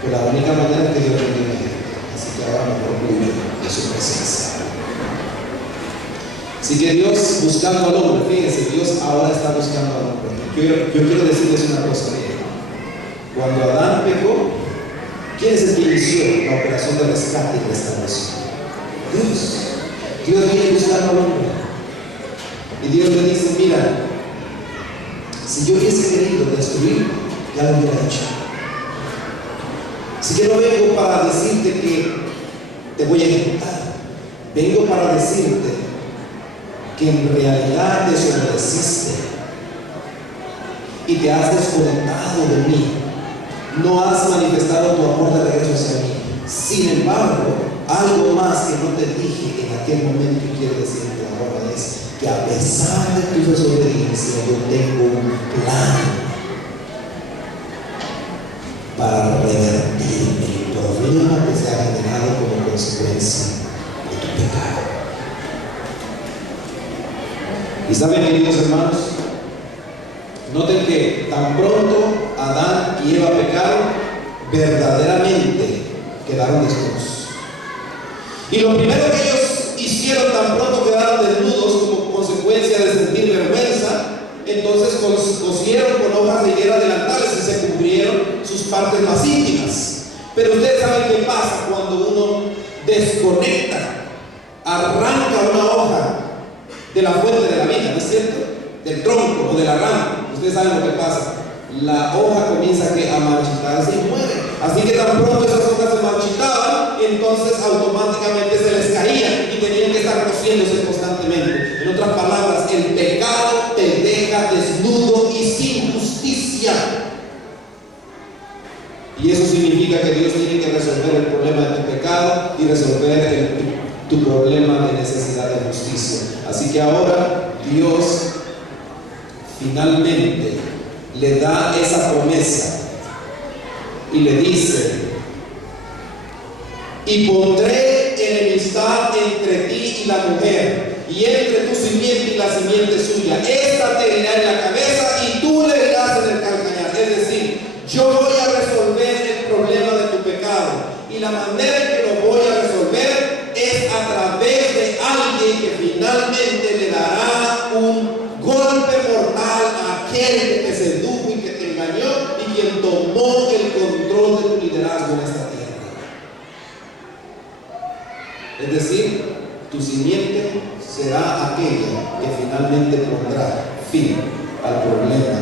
Pues la única manera es que Dios me diga. Así que ahora mejor huyo de su presencia. Así que Dios buscando al hombre, fíjense, Dios ahora está buscando al hombre. Yo quiero decirles una cosa. Cuando Adán pecó, ¿quién es el que inició la operación de rescate y restauración? Dios. Dios viene buscando al hombre. Y Dios le dice: mira, si yo hubiese querido destruir, ya lo hubiera hecho. Así que no vengo para decirte que te voy a ejecutar. Vengo para decirte que en realidad desobedeciste y te has desconectado de mí. No has manifestado tu amor de regreso hacia mí. Sin embargo, algo más que no te dije en aquel momento y quiero decirte ahora es que a pesar de tu desobediencia, yo tengo un plan para revertir el problema que se ha generado como consecuencia de tu pecado. Y saben, queridos hermanos, Noten que tan pronto Adán y Eva pecaron, verdaderamente quedaron desnudos. Y lo primero que ellos hicieron, tan pronto quedaron desnudos como consecuencia de sentir vergüenza, entonces cosieron con hojas de higuera delantales y se cubrieron sus partes más íntimas. Pero ustedes saben qué pasa cuando uno desconecta, arranca una hoja de la fuente de la vida, ¿no es cierto? Del tronco o de la rama. Ustedes saben lo que pasa. La hoja comienza a marchitarse y muere. Así que tan pronto esas hojas se marchitaban, entonces automáticamente se les caían y tenían que estar cosiéndose constantemente. En otras palabras, el pecado te deja desnudo y sin justicia. Y eso significa que Dios tiene que resolver el problema de tu pecado y resolver tu problema de necesidad de justicia. Así que ahora Dios finalmente le da esa promesa y le dice: y pondré enemistad entre ti y la mujer, y entre tu simiente y la simiente suya. Esta te herirá en la cabeza y tú le herirás en el calcañar. Es decir, yo voy a resolver el problema de tu pecado, y la manera en que lo voy a resolver es a través de alguien que finalmente le dará un golpe mortal a aquel que te sedujo y que te engañó y quien tomó el control de tu liderazgo en esta tierra. Es decir, tu simiente será aquella que finalmente pondrá fin al problema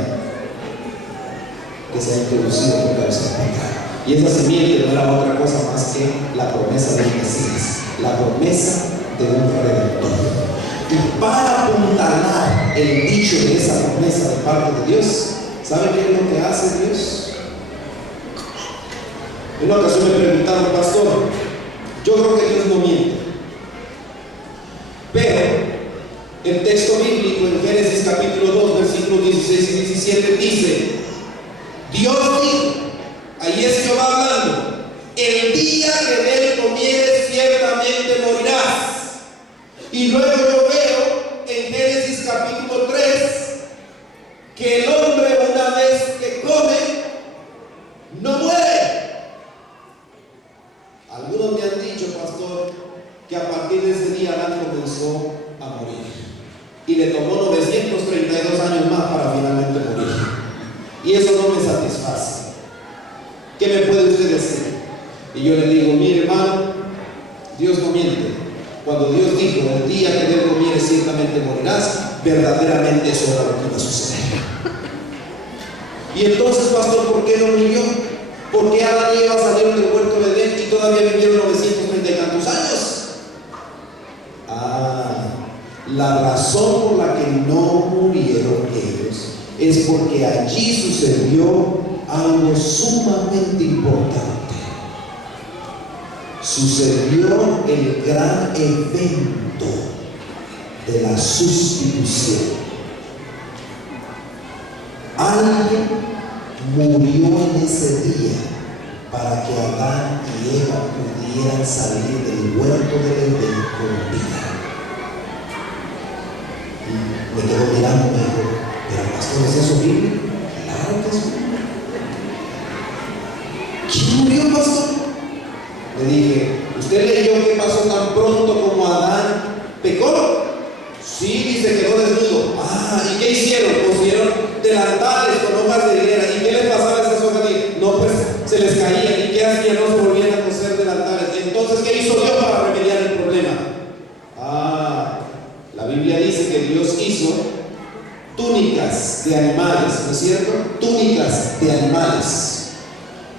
que se ha introducido por causa del pecado. Y esa simiente no era otra cosa más que la promesa del Mesías, la promesa de un redentor. Y para apuntalar el dicho de esa promesa de parte de Dios, ¿saben qué es lo que hace Dios? En una ocasión me preguntaron: pastor, yo creo que Dios no miente, pero el texto bíblico en Génesis capítulo 2 versículos 16 y 17 dice: Dios dijo, ahí es Jehová hablando, el día que de él comieres ciertamente morirás. Y luego yo veo en Génesis capítulo 3 que el hombre, una vez que come, no muere. Algunos me han dicho, pastor, que a partir de ese día Adán comenzó a morir y le tomó 932 años más para finalmente morir. Y eso no me satisface. ¿Qué me puede usted decir? Y yo le digo: mire, hermano, Dios no miente. Cuando Dios dijo: el día que de él comieres ciertamente morirás, verdaderamente eso era lo que iba a suceder. Y entonces, pastor, ¿por qué no murió? ¿Por qué Adán y Eva salieron del huerto de Edén y todavía vivieron 930 y tantos años? La razón por la que no murieron ellos es porque allí sucedió algo sumamente importante. Sucedió el gran evento de la sustitución. Alguien murió en ese día para que Adán y Eva pudieran salir del huerto del Edén con vida. Y me quedo mirando y me dijo: ¿pero pastor, es eso bíblico? Claro que es bíblico. ¿Quién murió, pastor? Le dije: ¿usted leyó qué pasó tan pronto como Adán pecó? Sí, dice, quedó desnudo. ¿Y qué hicieron? Pusieron delantales con hojas de higuera. ¿Y qué les pasaba a esas hojas de higuera? No, pues se les caían. ¿Y qué hacían? No se volvían a coser delantales. Entonces, ¿qué hizo Dios para remediar el problema? La Biblia dice que Dios hizo túnicas de animales, ¿no es cierto? Túnicas de animales.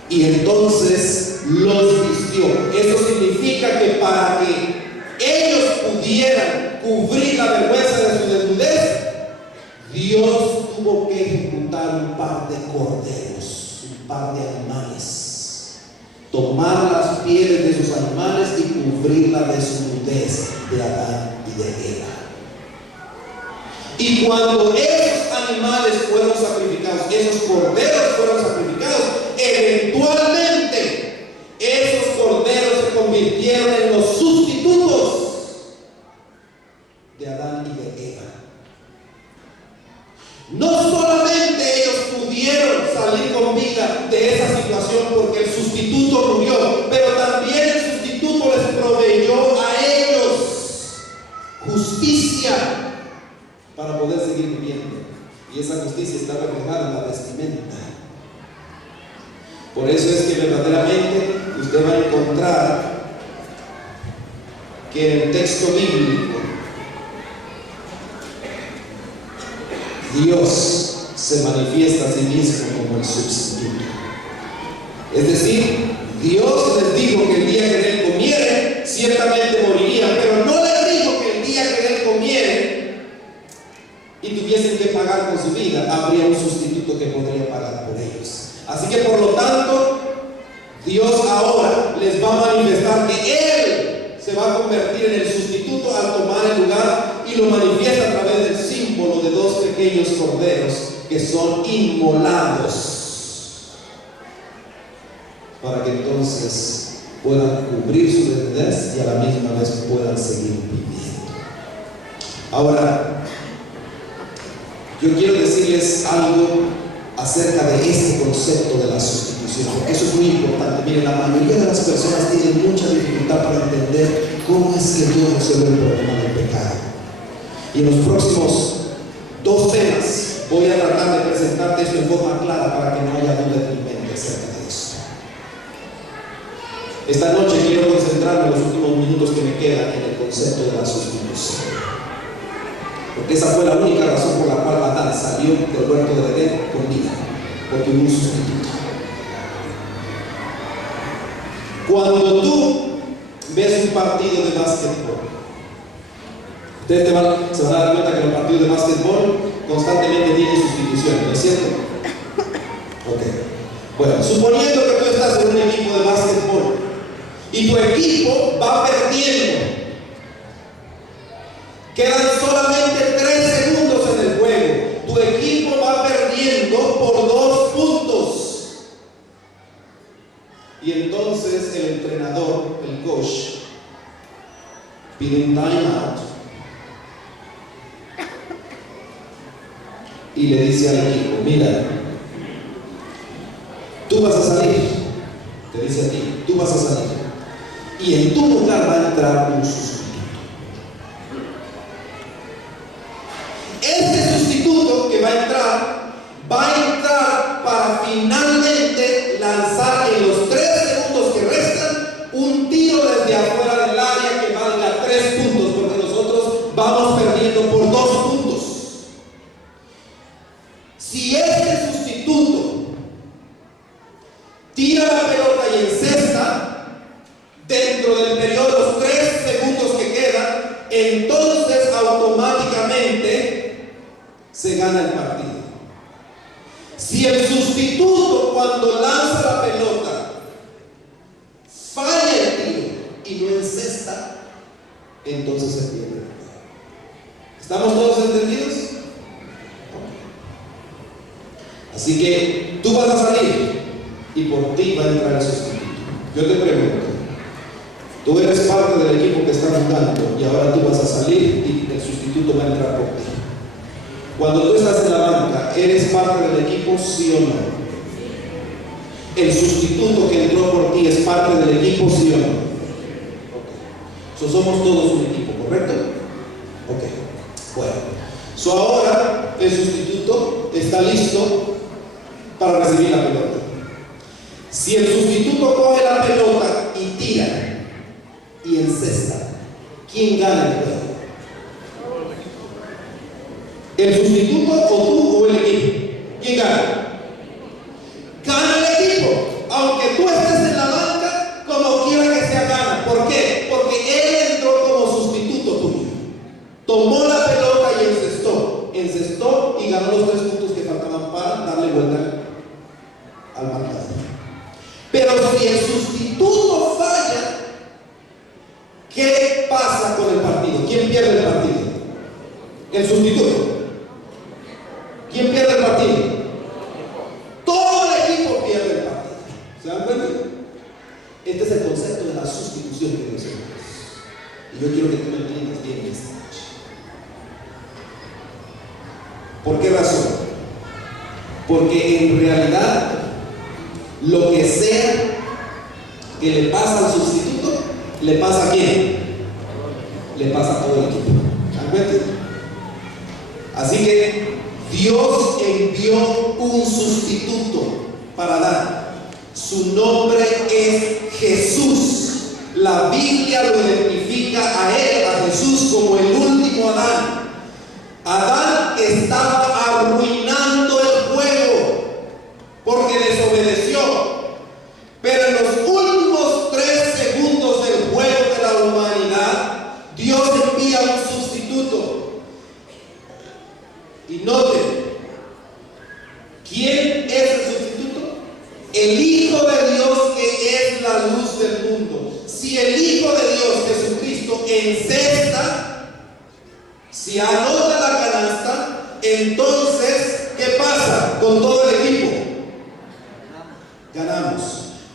Y entonces los vistió. Eso significa que para que ellos pudieran cubrir la vergüenza de su desnudez, Dios tuvo que ejecutar un par de corderos, un par de animales, tomar las pieles de sus animales y cubrirla de su nudez de Adán y de Eva. Y cuando esos animales fueron sacrificados, esos corderos fueron sacrificados, eventualmente esos corderos se convirtieron en los sustitutos de Adán y de Eva. No solamente vida de esa situación porque el sustituto murió, pero también el sustituto les proveyó a ellos justicia para poder seguir viviendo. Y esa justicia está reflejada en la vestimenta. Por eso es que verdaderamente usted va a encontrar que en el texto bíblico Dios se manifiesta a sí mismo como el sustituto. Es decir, Dios les dijo que el día que de él comieren, ciertamente morirían, pero no les dijo que el día que de él comieren y tuviesen que pagar con su vida, habría un sustituto que podría pagar por ellos. Así que por lo tanto, Dios ahora les va a manifestar que Él se va a convertir en el sustituto al tomar el lugar, y lo manifiesta a través del símbolo de dos pequeños corderos que son inmolados para que entonces puedan cubrir su desnudez y a la misma vez puedan seguir viviendo. Ahora, yo quiero decirles algo acerca de este concepto de la sustitución, porque eso es muy importante. Miren, la mayoría de las personas tienen mucha dificultad para entender cómo es que Dios resuelve el problema del pecado. Y en los próximos 2 temas voy a tratar de presentarte esto en forma clara para que no haya duda en tu mente acerca de eso. Esta noche quiero concentrarme en los últimos minutos que me quedan en el concepto de la sustitución, porque esa fue la única razón por la cual Adán salió del huerto de Edén con vida, porque hubo un sustituto. Cuando tú ves un partido de básquetbol, ustedes se van a dar cuenta que los partidos de básquetbol constantemente tienen sustituciones, ¿no es cierto? Ok. Bueno, suponiendo que tú estás en un equipo de básquetbol y tu equipo va perdiendo, quedan solamente 3 segundos en el juego, tu equipo va perdiendo por 2 puntos, y entonces el entrenador, el coach, pide un timeout y le dice al equipo: mira, tú vas a salir, te dice a ti, tú vas a salir, y en tu lugar va a entrar un sustituto. Este sustituto que va a entrar para finalmente lanzar en los 3 segundos que restan un tiro desde afuera del área que valga 3 puntos, porque nosotros vamos perdiendo por 2 puntos. Si este sustituto tira la pelota y encesta dentro del periodo de los 3 segundos que quedan, entonces automáticamente se gana el partido. Si el sustituto, cuando lanza la pelota, falla el tiro y no encesta, entonces se pierde el partido. ¿Estamos todos entendidos? Así que tú vas a salir y por ti va a entrar el sustituto. Yo te pregunto, tú eres parte del equipo que está jugando y ahora tú vas a salir y el sustituto va a entrar por ti. Cuando tú estás en la banca, ¿eres parte del equipo, sí o no? El sustituto que entró por ti es parte del equipo, sí o no. Okay. Somos todos un equipo, ¿correcto? Ok. Bueno. Ahora el sustituto está listo para recibir la pelota. Si el sustituto coge la pelota y tira y encesta, ¿quién gana el juego? ¿El sustituto o tú o el equipo? ¿Quién gana? Gana el equipo, aunque tú estés en la banca, como quiera que sea gana. ¿Por qué? Porque él entró como sustituto tuyo. Tomó la pelota y encestó y ganó los 3 puntos que faltaban para darle vuelta al marcador. Pero si el sustituto falla, ¿qué pasa con el partido? ¿Quién pierde el partido? El sustituto. ¿Quién pierde el partido? Todo el equipo pierde el partido. ¿Se dan cuenta? Este es el concepto de la sustitución que Dios hace. Y yo quiero que tú lo entiendas bien esta noche. ¿Por qué razón? Porque en realidad Lo que sea que le pasa al sustituto, ¿le pasa a quién? Le pasa a todo el equipo. ¿Acuérdense? Así que Dios envió un sustituto para Adán. Su nombre es Jesús. La Biblia lo identifica a él, a Jesús, como el último Adán. Adán estaba arruinando el juego porque desobedeció. Pero en los últimos 3 segundos del juego de la humanidad, Dios envía un sustituto. Y noten, ¿quién es el sustituto? El Hijo de Dios, que es la luz del mundo. Si el Hijo de Dios, Jesucristo, encesta, si anota la canasta, entonces, ¿qué pasa con todo el equipo? Ganamos.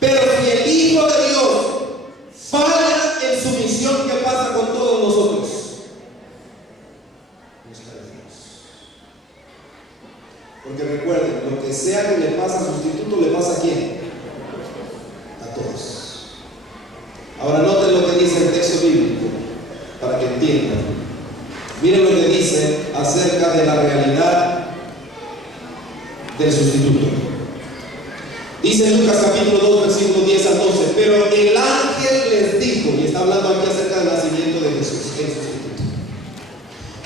Pero si el Hijo de Dios falla en su misión, ¿qué pasa con todos nosotros? Nos perdemos. Porque recuerden, lo que sea que le pasa al sustituto, ¿le pasa a quién? A todos. Ahora noten lo que dice el texto bíblico, para que entiendan. Miren lo que dice acerca de la realidad del sustituto. Dice Lucas capítulo 2, versículos 10 al 12. Pero el ángel les dijo, y está hablando aquí acerca del nacimiento de Jesús, el sustituto.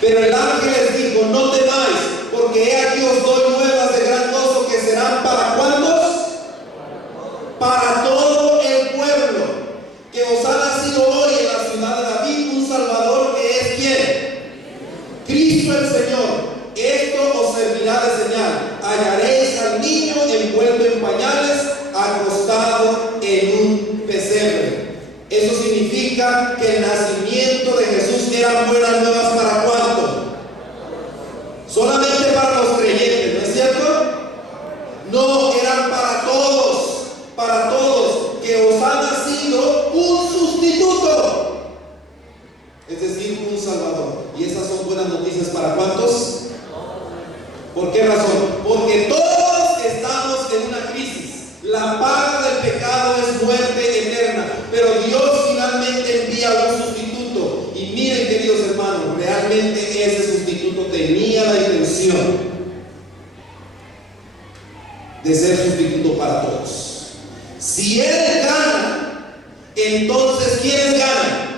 Pero el ángel les dijo: no temáis, porque he aquí os doy nuevas de gran gozo, que serán ¿para cuántos? Para todo el pueblo. Que os ha nacido hoy en la ciudad de David un Salvador, que es ¿quién? Cristo el Señor. Esto os servirá de señal: hallaréis al niño envuelto en pañales, acostado en un pesebre. Eso significa que el nacimiento de Jesús eran buenas nuevas ¿para cuánto? Solamente para los creyentes, ¿no es cierto? No, eran para todos, que os ha nacido un sustituto, es decir, un Salvador. Y esas son buenas noticias ¿para cuántos? ¿Por qué razón? Porque todos estamos en una crisis. La paga del pecado es muerte eterna, pero Dios finalmente envía un sustituto. Y miren, queridos hermanos, realmente ese sustituto tenía la intención de ser sustituto para todos. Si Él gana, entonces ¿quiénes ganan?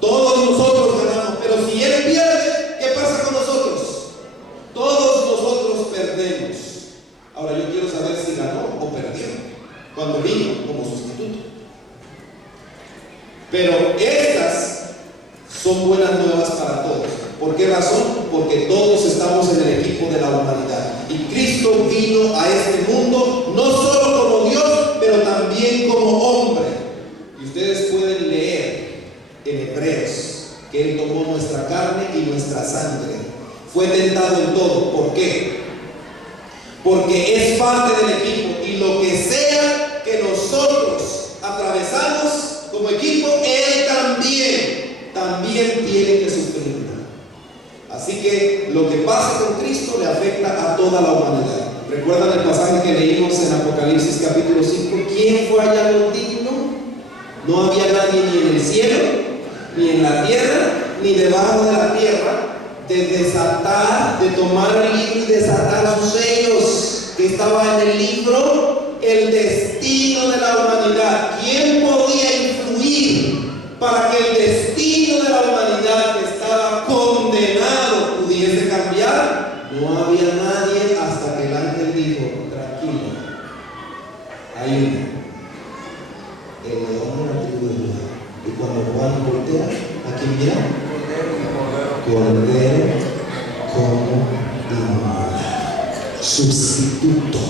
Todos nosotros ganamos. Pero si Él pierde, ¿qué pasa con nosotros? Todos nosotros perdemos. Ahora yo quiero saber si ganó o perdió cuando vino como sustituto. Pero estas son buenas nuevas para todos. ¿Por qué razón? Porque todos estamos en el equipo de la humanidad. Y Cristo vino a este mundo no solo como Dios, pero también como hombre. Y ustedes pueden leer en Hebreos que Él tomó nuestra carne y nuestra sangre. Fue tentado en todo. ¿Por qué? Porque es parte del equipo. Y lo que sea que nosotros atravesamos como equipo, Él también tiene que sufrirlo. Así que lo que pasa con Cristo le afecta a toda la humanidad. ¿Recuerdan el pasaje que leímos en Apocalipsis capítulo 5? ¿Quién fue hallado digno? No había nadie ni en el cielo, ni en la tierra, ni debajo de la tierra, de desatar, de tomar el libro y desatar sus sellos, que estaba en el libro, el destino de la humanidad. ¿Quién podía influir para que el destino de la humanidad, que estaba condenado, pudiese cambiar? No había nadie, hasta que el ángel dijo: tranquilo, hay uno, el león de la tribu de Judá. Y cuando Juan voltea, ¿a quién mira? Cordero como inmolado. Sustituto.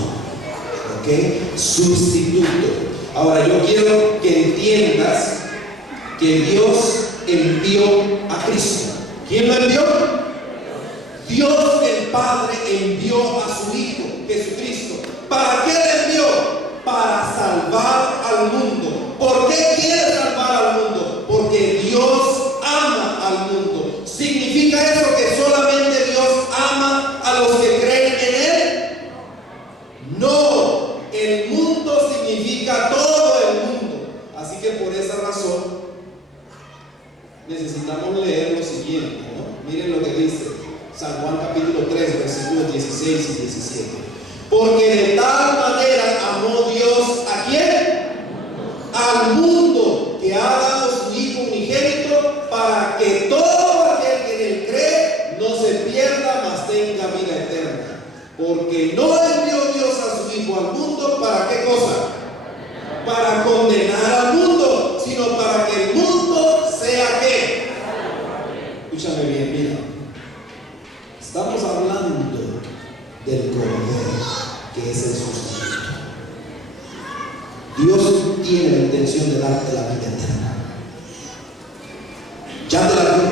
¿Ok? Sustituto. Ahora yo quiero que entiendas que Dios envió a Cristo. ¿Quién lo envió? Dios el Padre envió a su Hijo Jesucristo. ¿Para qué le envió? Para salvar al mundo. ¿Por qué quiere salvar al mundo? Porque Dios ama al mundo. ¿Significa eso que solamente Dios ama a los que creen en Él? No, el mundo 3, versículos 16 y 17. Porque de tal manera amó Dios ¿a quién? Al mundo, que ha dado su Hijo unigénito, para que todo aquel que en él cree no se pierda, mas tenga vida eterna. Porque no envió Dios a su Hijo al mundo, ¿para qué cosa? Para condenar al mundo, sino para que el mundo sea ¿qué? Escúchame bien, mira. Estamos hablando del Cordero, que es el sustituto. Dios tiene la intención de darte la vida eterna. Ya te la dio.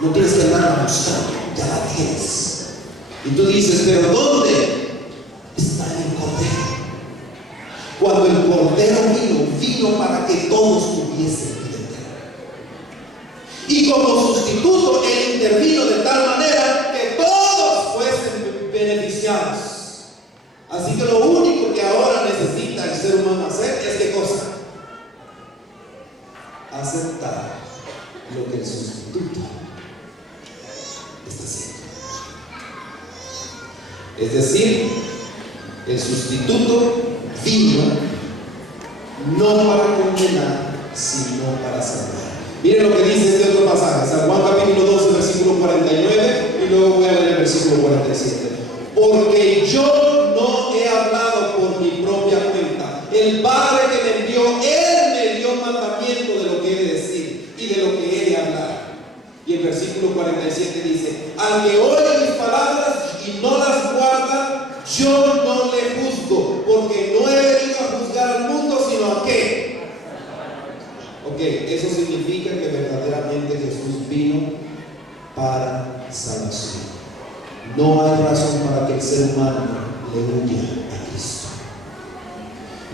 No tienes que andar buscando, ya la tienes. Y tú dices, ¿pero dónde? Está en el Cordero. Cuando el Cordero vino para que todos tuviesen vida eterna. Y como sustituto, Él intervino de tal manera que todos fuesen beneficiados. Así que lo único que ahora necesita el ser humano hacer es ¿qué cosa? Aceptar lo que el sustituto está haciendo. Es decir, el sustituto vino no para condenar, sino para salvar. Miren lo que dice este otro pasaje, San Juan capítulo 12, versículo 49, y luego voy a leer el versículo 47. Porque yo no he hablado por mi propia cuenta. El Padre que me envió, Él me dio mandamiento de lo que he de decir y de lo que he de hablar. Y el versículo 47 dice: al que oye mis palabras y no las guarda, yo no le juzgo, porque no he venido a juzgar al mundo, sino a ¿qué? Ok, eso significa que verdaderamente Jesús vino para salvación. No hay razón para que el ser humano le huya a Cristo.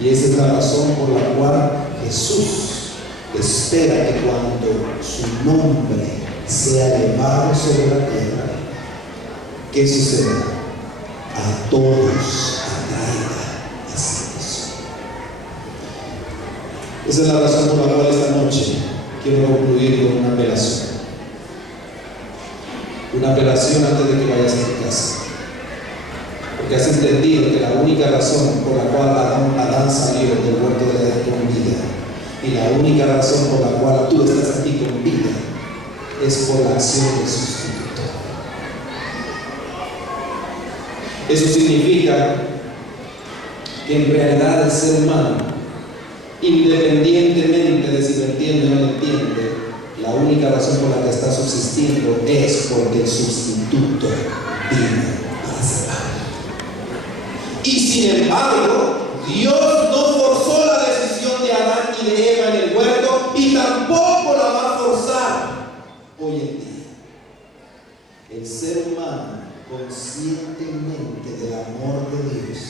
Y esa es la razón por la cual Jesús espera que cuando su nombre sea elevado sobre la tierra, ¿qué suceda? A todos atraiga hacia Cristo. Esa es la razón por la cual esta noche quiero concluir con una apelación. Una apelación antes de que vayas a tu casa. Porque has entendido que la única razón por la cual Adán salió del huerto de Edén con vida, y la única razón por la cual tú estás aquí con vida, es por la acción del sustituto. Eso significa que en realidad el ser humano, independientemente de si lo entiende o no lo entiende, la única razón por la que está subsistiendo es porque el sustituto vino para salvar. Y sin embargo, Dios no forzó la decisión de Adán y de Eva en el huerto, y tampoco la va a forzar hoy en día. El ser humano, conscientemente del amor de Dios,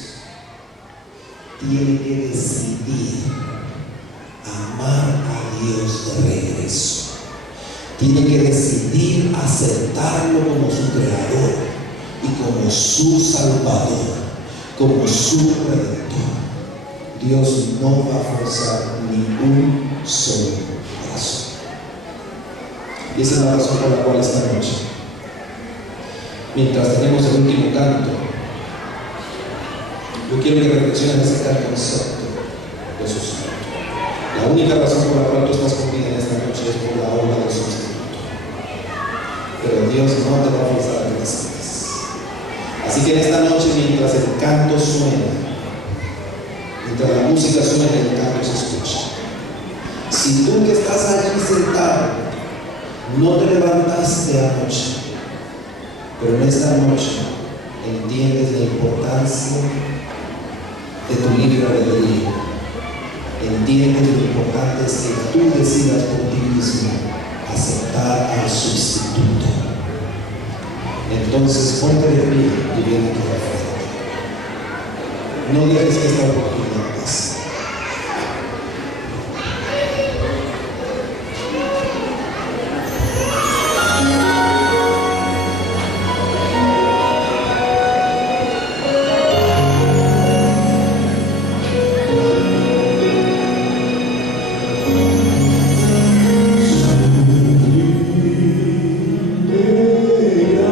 tiene que decidir amar a Dios de regreso. Tiene que decidir aceptarlo como su creador y como su salvador, como su redentor. Dios no va a forzar ningún solo corazón. Y esa es la razón por la cual esta noche, mientras tenemos el último canto, yo quiero que reflexiones acerca del concepto de sustituto. La única razón por la cual tú estás con vida en esta noche es por la obra del sustituto. Pero Dios no te va a forzar a que te sientes. Así que en esta noche, mientras el canto suena, mientras la música suena y el canto se escucha, si tú que estás allí sentado no te levantaste anoche, pero en esta noche entiendes la importancia de tu libre albedrío, entiendes lo importante es que tú decidas por ti mismo aceptar al sustituto. Entonces ponte de pie y viene aquí al frente. No dejes que esta oportunidad pase. Ella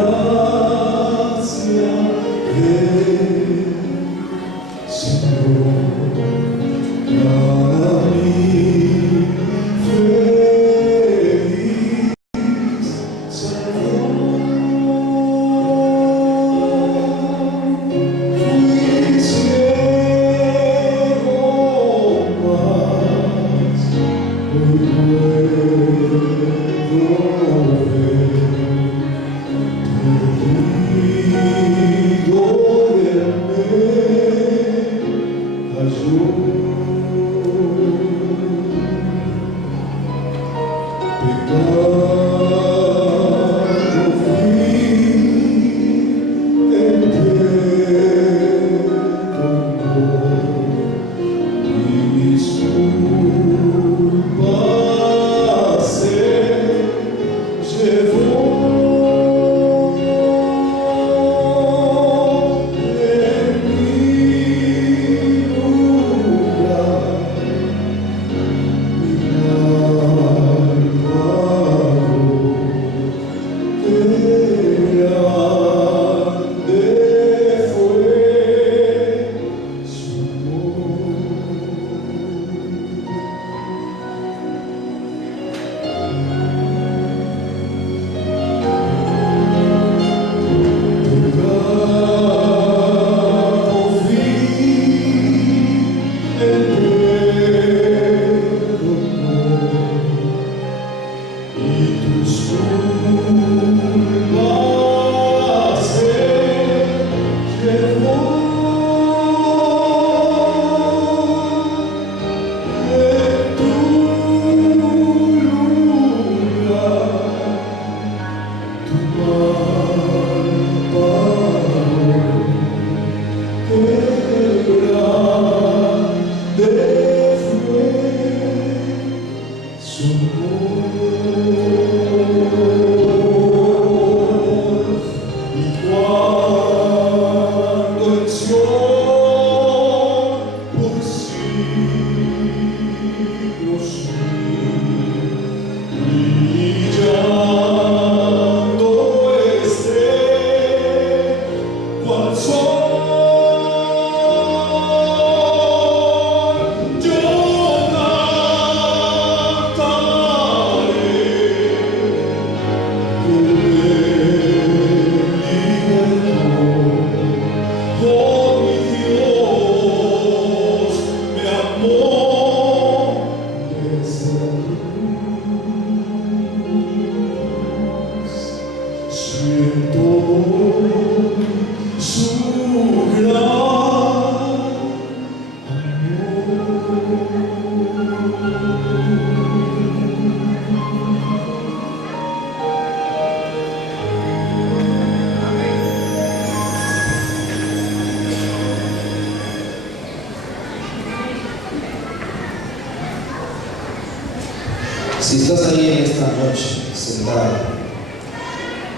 Si estás ahí en esta noche sentado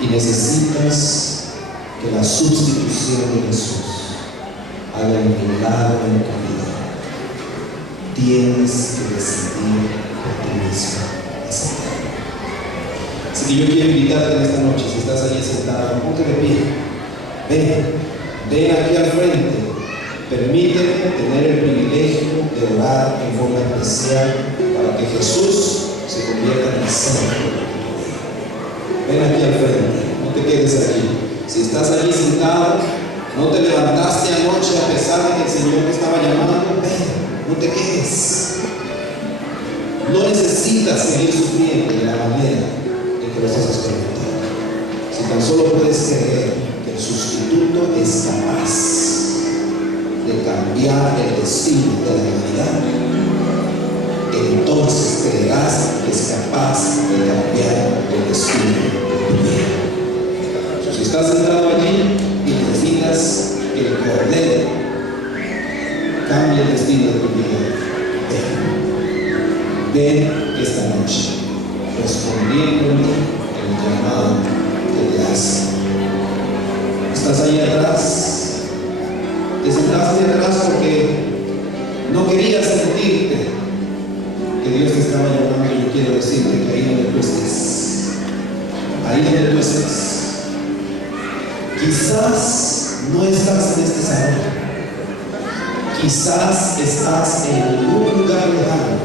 y necesitas que la sustitución de Jesús haga un milagro en tu vida, tienes que decidir por ti mismo aceptarlo. Así que yo quiero invitarte en esta noche, si estás ahí sentado, ponte de pie, ven aquí al frente, permíteme tener el privilegio de orar en forma especial para que Jesús se convierta en el centro de tu vida. Ven aquí al frente, no te quedes aquí. Si estás allí sentado, no te levantaste anoche a pesar de que el Señor te estaba llamando, ven, no te quedes. No necesitas seguir sufriendo de la manera en que lo estás experimentando. Si tan solo puedes creer que el sustituto es capaz de cambiar el destino de la humanidad, entonces creerás que es capaz de cambiar el destino de tu vida. Si estás sentado allí y necesitas que el Cordero cambie el destino de tu vida, ven esta noche respondiéndole el llamado que te hace. ¿Estás ahí atrás? Te sentaste atrás porque no querías sentirte que Dios te estaba llamando. Yo quiero decirte que ahí donde tú estés, quizás no estás en este salón, quizás estás en algún lugar lejano,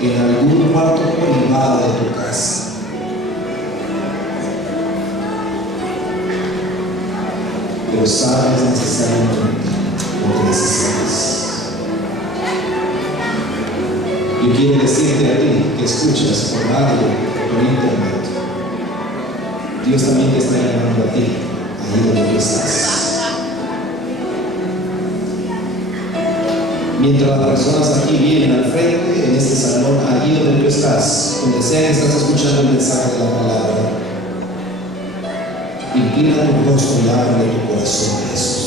en algún cuarto privado de tu casa, pero sabes necesariamente lo que necesitas. Yo quiero decirte a ti que escuchas por radio, por internet, Dios también te está llamando a ti, ahí donde tú estás. Mientras las personas aquí vienen al frente, en este salón, allí donde tú estás, donde sea que estás escuchando el mensaje de la palabra, inclina tu rostro y abre tu corazón a Jesús.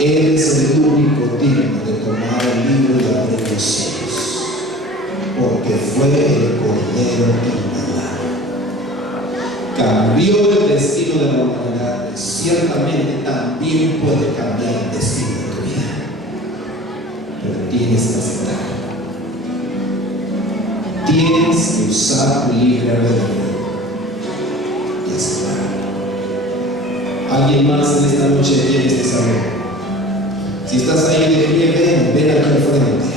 Él es el único digno de tomar el libro y abrir los cielos, porque fue el Cordero inmolado. Cambió el destino de la humanidad, y ciertamente también puede cambiar el destino de tu vida, pero tienes que aceptarlo. Tienes que usar tu libre albedrío y aceptarlo. ¿Alguien más en esta noche tiene este salón? Si estás ahí de pie, ven aquí al frente.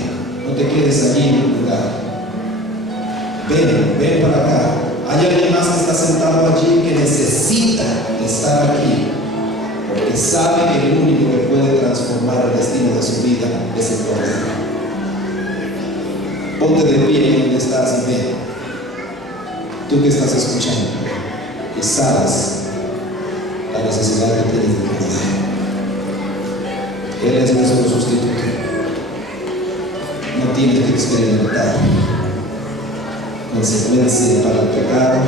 No te quedes allí en tu lugar. Ven para acá. Hay alguien más que está sentado allí que necesita estar aquí, porque sabe que el único que puede transformar el destino de su vida es el Cordero. Ponte de pie donde estás y ven. Tú que estás escuchando y sabes la necesidad que tienes de Cordero. Él es nuestro sustituto. No tienes que experimentar consecuencias para el pecado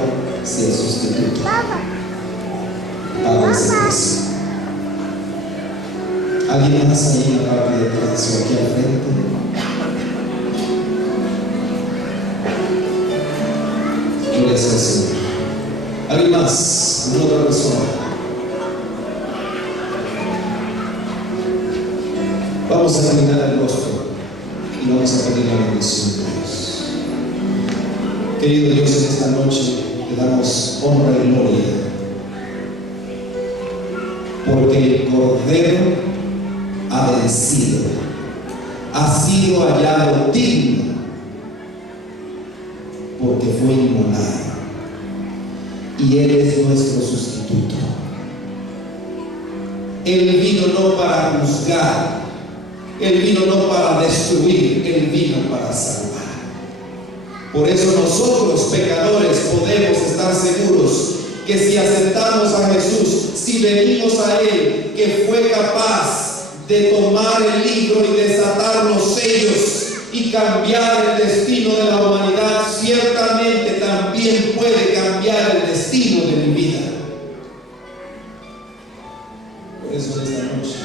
si el sustituto paga ese precio. ¿Alguien más ahí en la parte de atrás o aquí al frente? Gloria sea al Señor. ¿Alguien más? ¿Alguna otra persona? Vamos a terminar el rostro y vamos a pedir la bendición de Dios. Querido Dios, en esta noche te damos honra y gloria, porque el Cordero ha vencido, ha sido hallado digno, porque fue inmolado, y Él es nuestro sustituto. Él vino no para juzgar, Él vino no para destruir, Él vino para salvar. Por eso nosotros, pecadores, podemos estar seguros que si aceptamos a Jesús, si venimos a Él, que fue capaz de tomar el libro y desatar los sellos y cambiar el destino de la humanidad, ciertamente también puede cambiar el destino de mi vida. Por eso en esta noche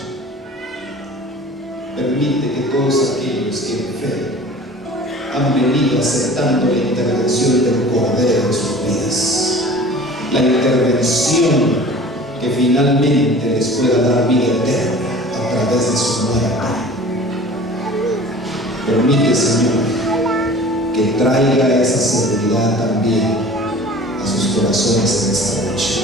que en fe han venido aceptando la intervención del Cordero en sus vidas, la intervención que finalmente les pueda dar vida eterna a través de su muerte. Permite, Señor, que traiga esa seguridad también a sus corazones en esta noche.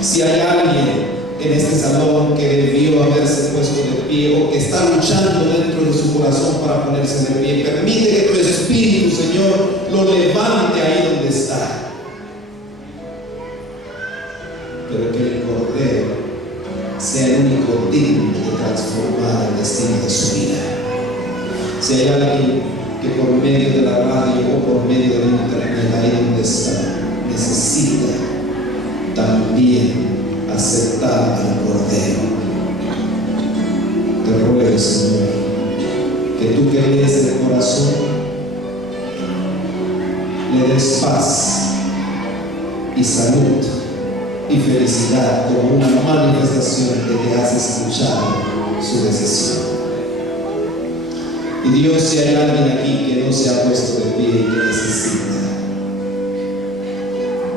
Si hay alguien en este salón que debió haberse puesto de pie o que está luchando dentro de su corazón para ponerse de pie, permite que tu Espíritu, Señor, lo levante ahí donde está. Pero que el Cordero sea el único digno de transformar el destino de su vida. Si hay alguien que por medio de la radio o por medio del internet, ahí donde está, necesita también aceptar al Cordero, te ruego, Señor, que tú que eres del corazón le des paz y salud y felicidad como una manifestación de que has escuchado su decisión. Y Dios, si hay alguien aquí que no se ha puesto de pie y que necesita,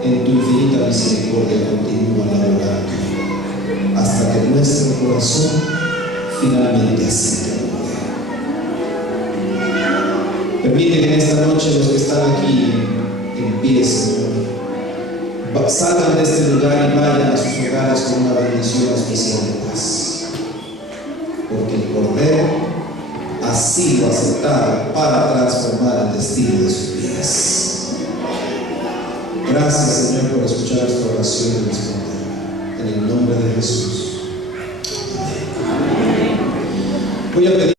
en tu infinita misericordia continúa laborando hasta que nuestro corazón finalmente acepte el Cordero. Permite que en esta noche los que están aquí en pie, Señor, salgan de este lugar y vayan a sus hogares con una bendición especial de paz, porque el Cordero ha sido aceptado para transformar el destino de sus vidas. Gracias, Señor, por escuchar nuestra oración y responderla. En el nombre de Jesús. Amén. Voy a pedir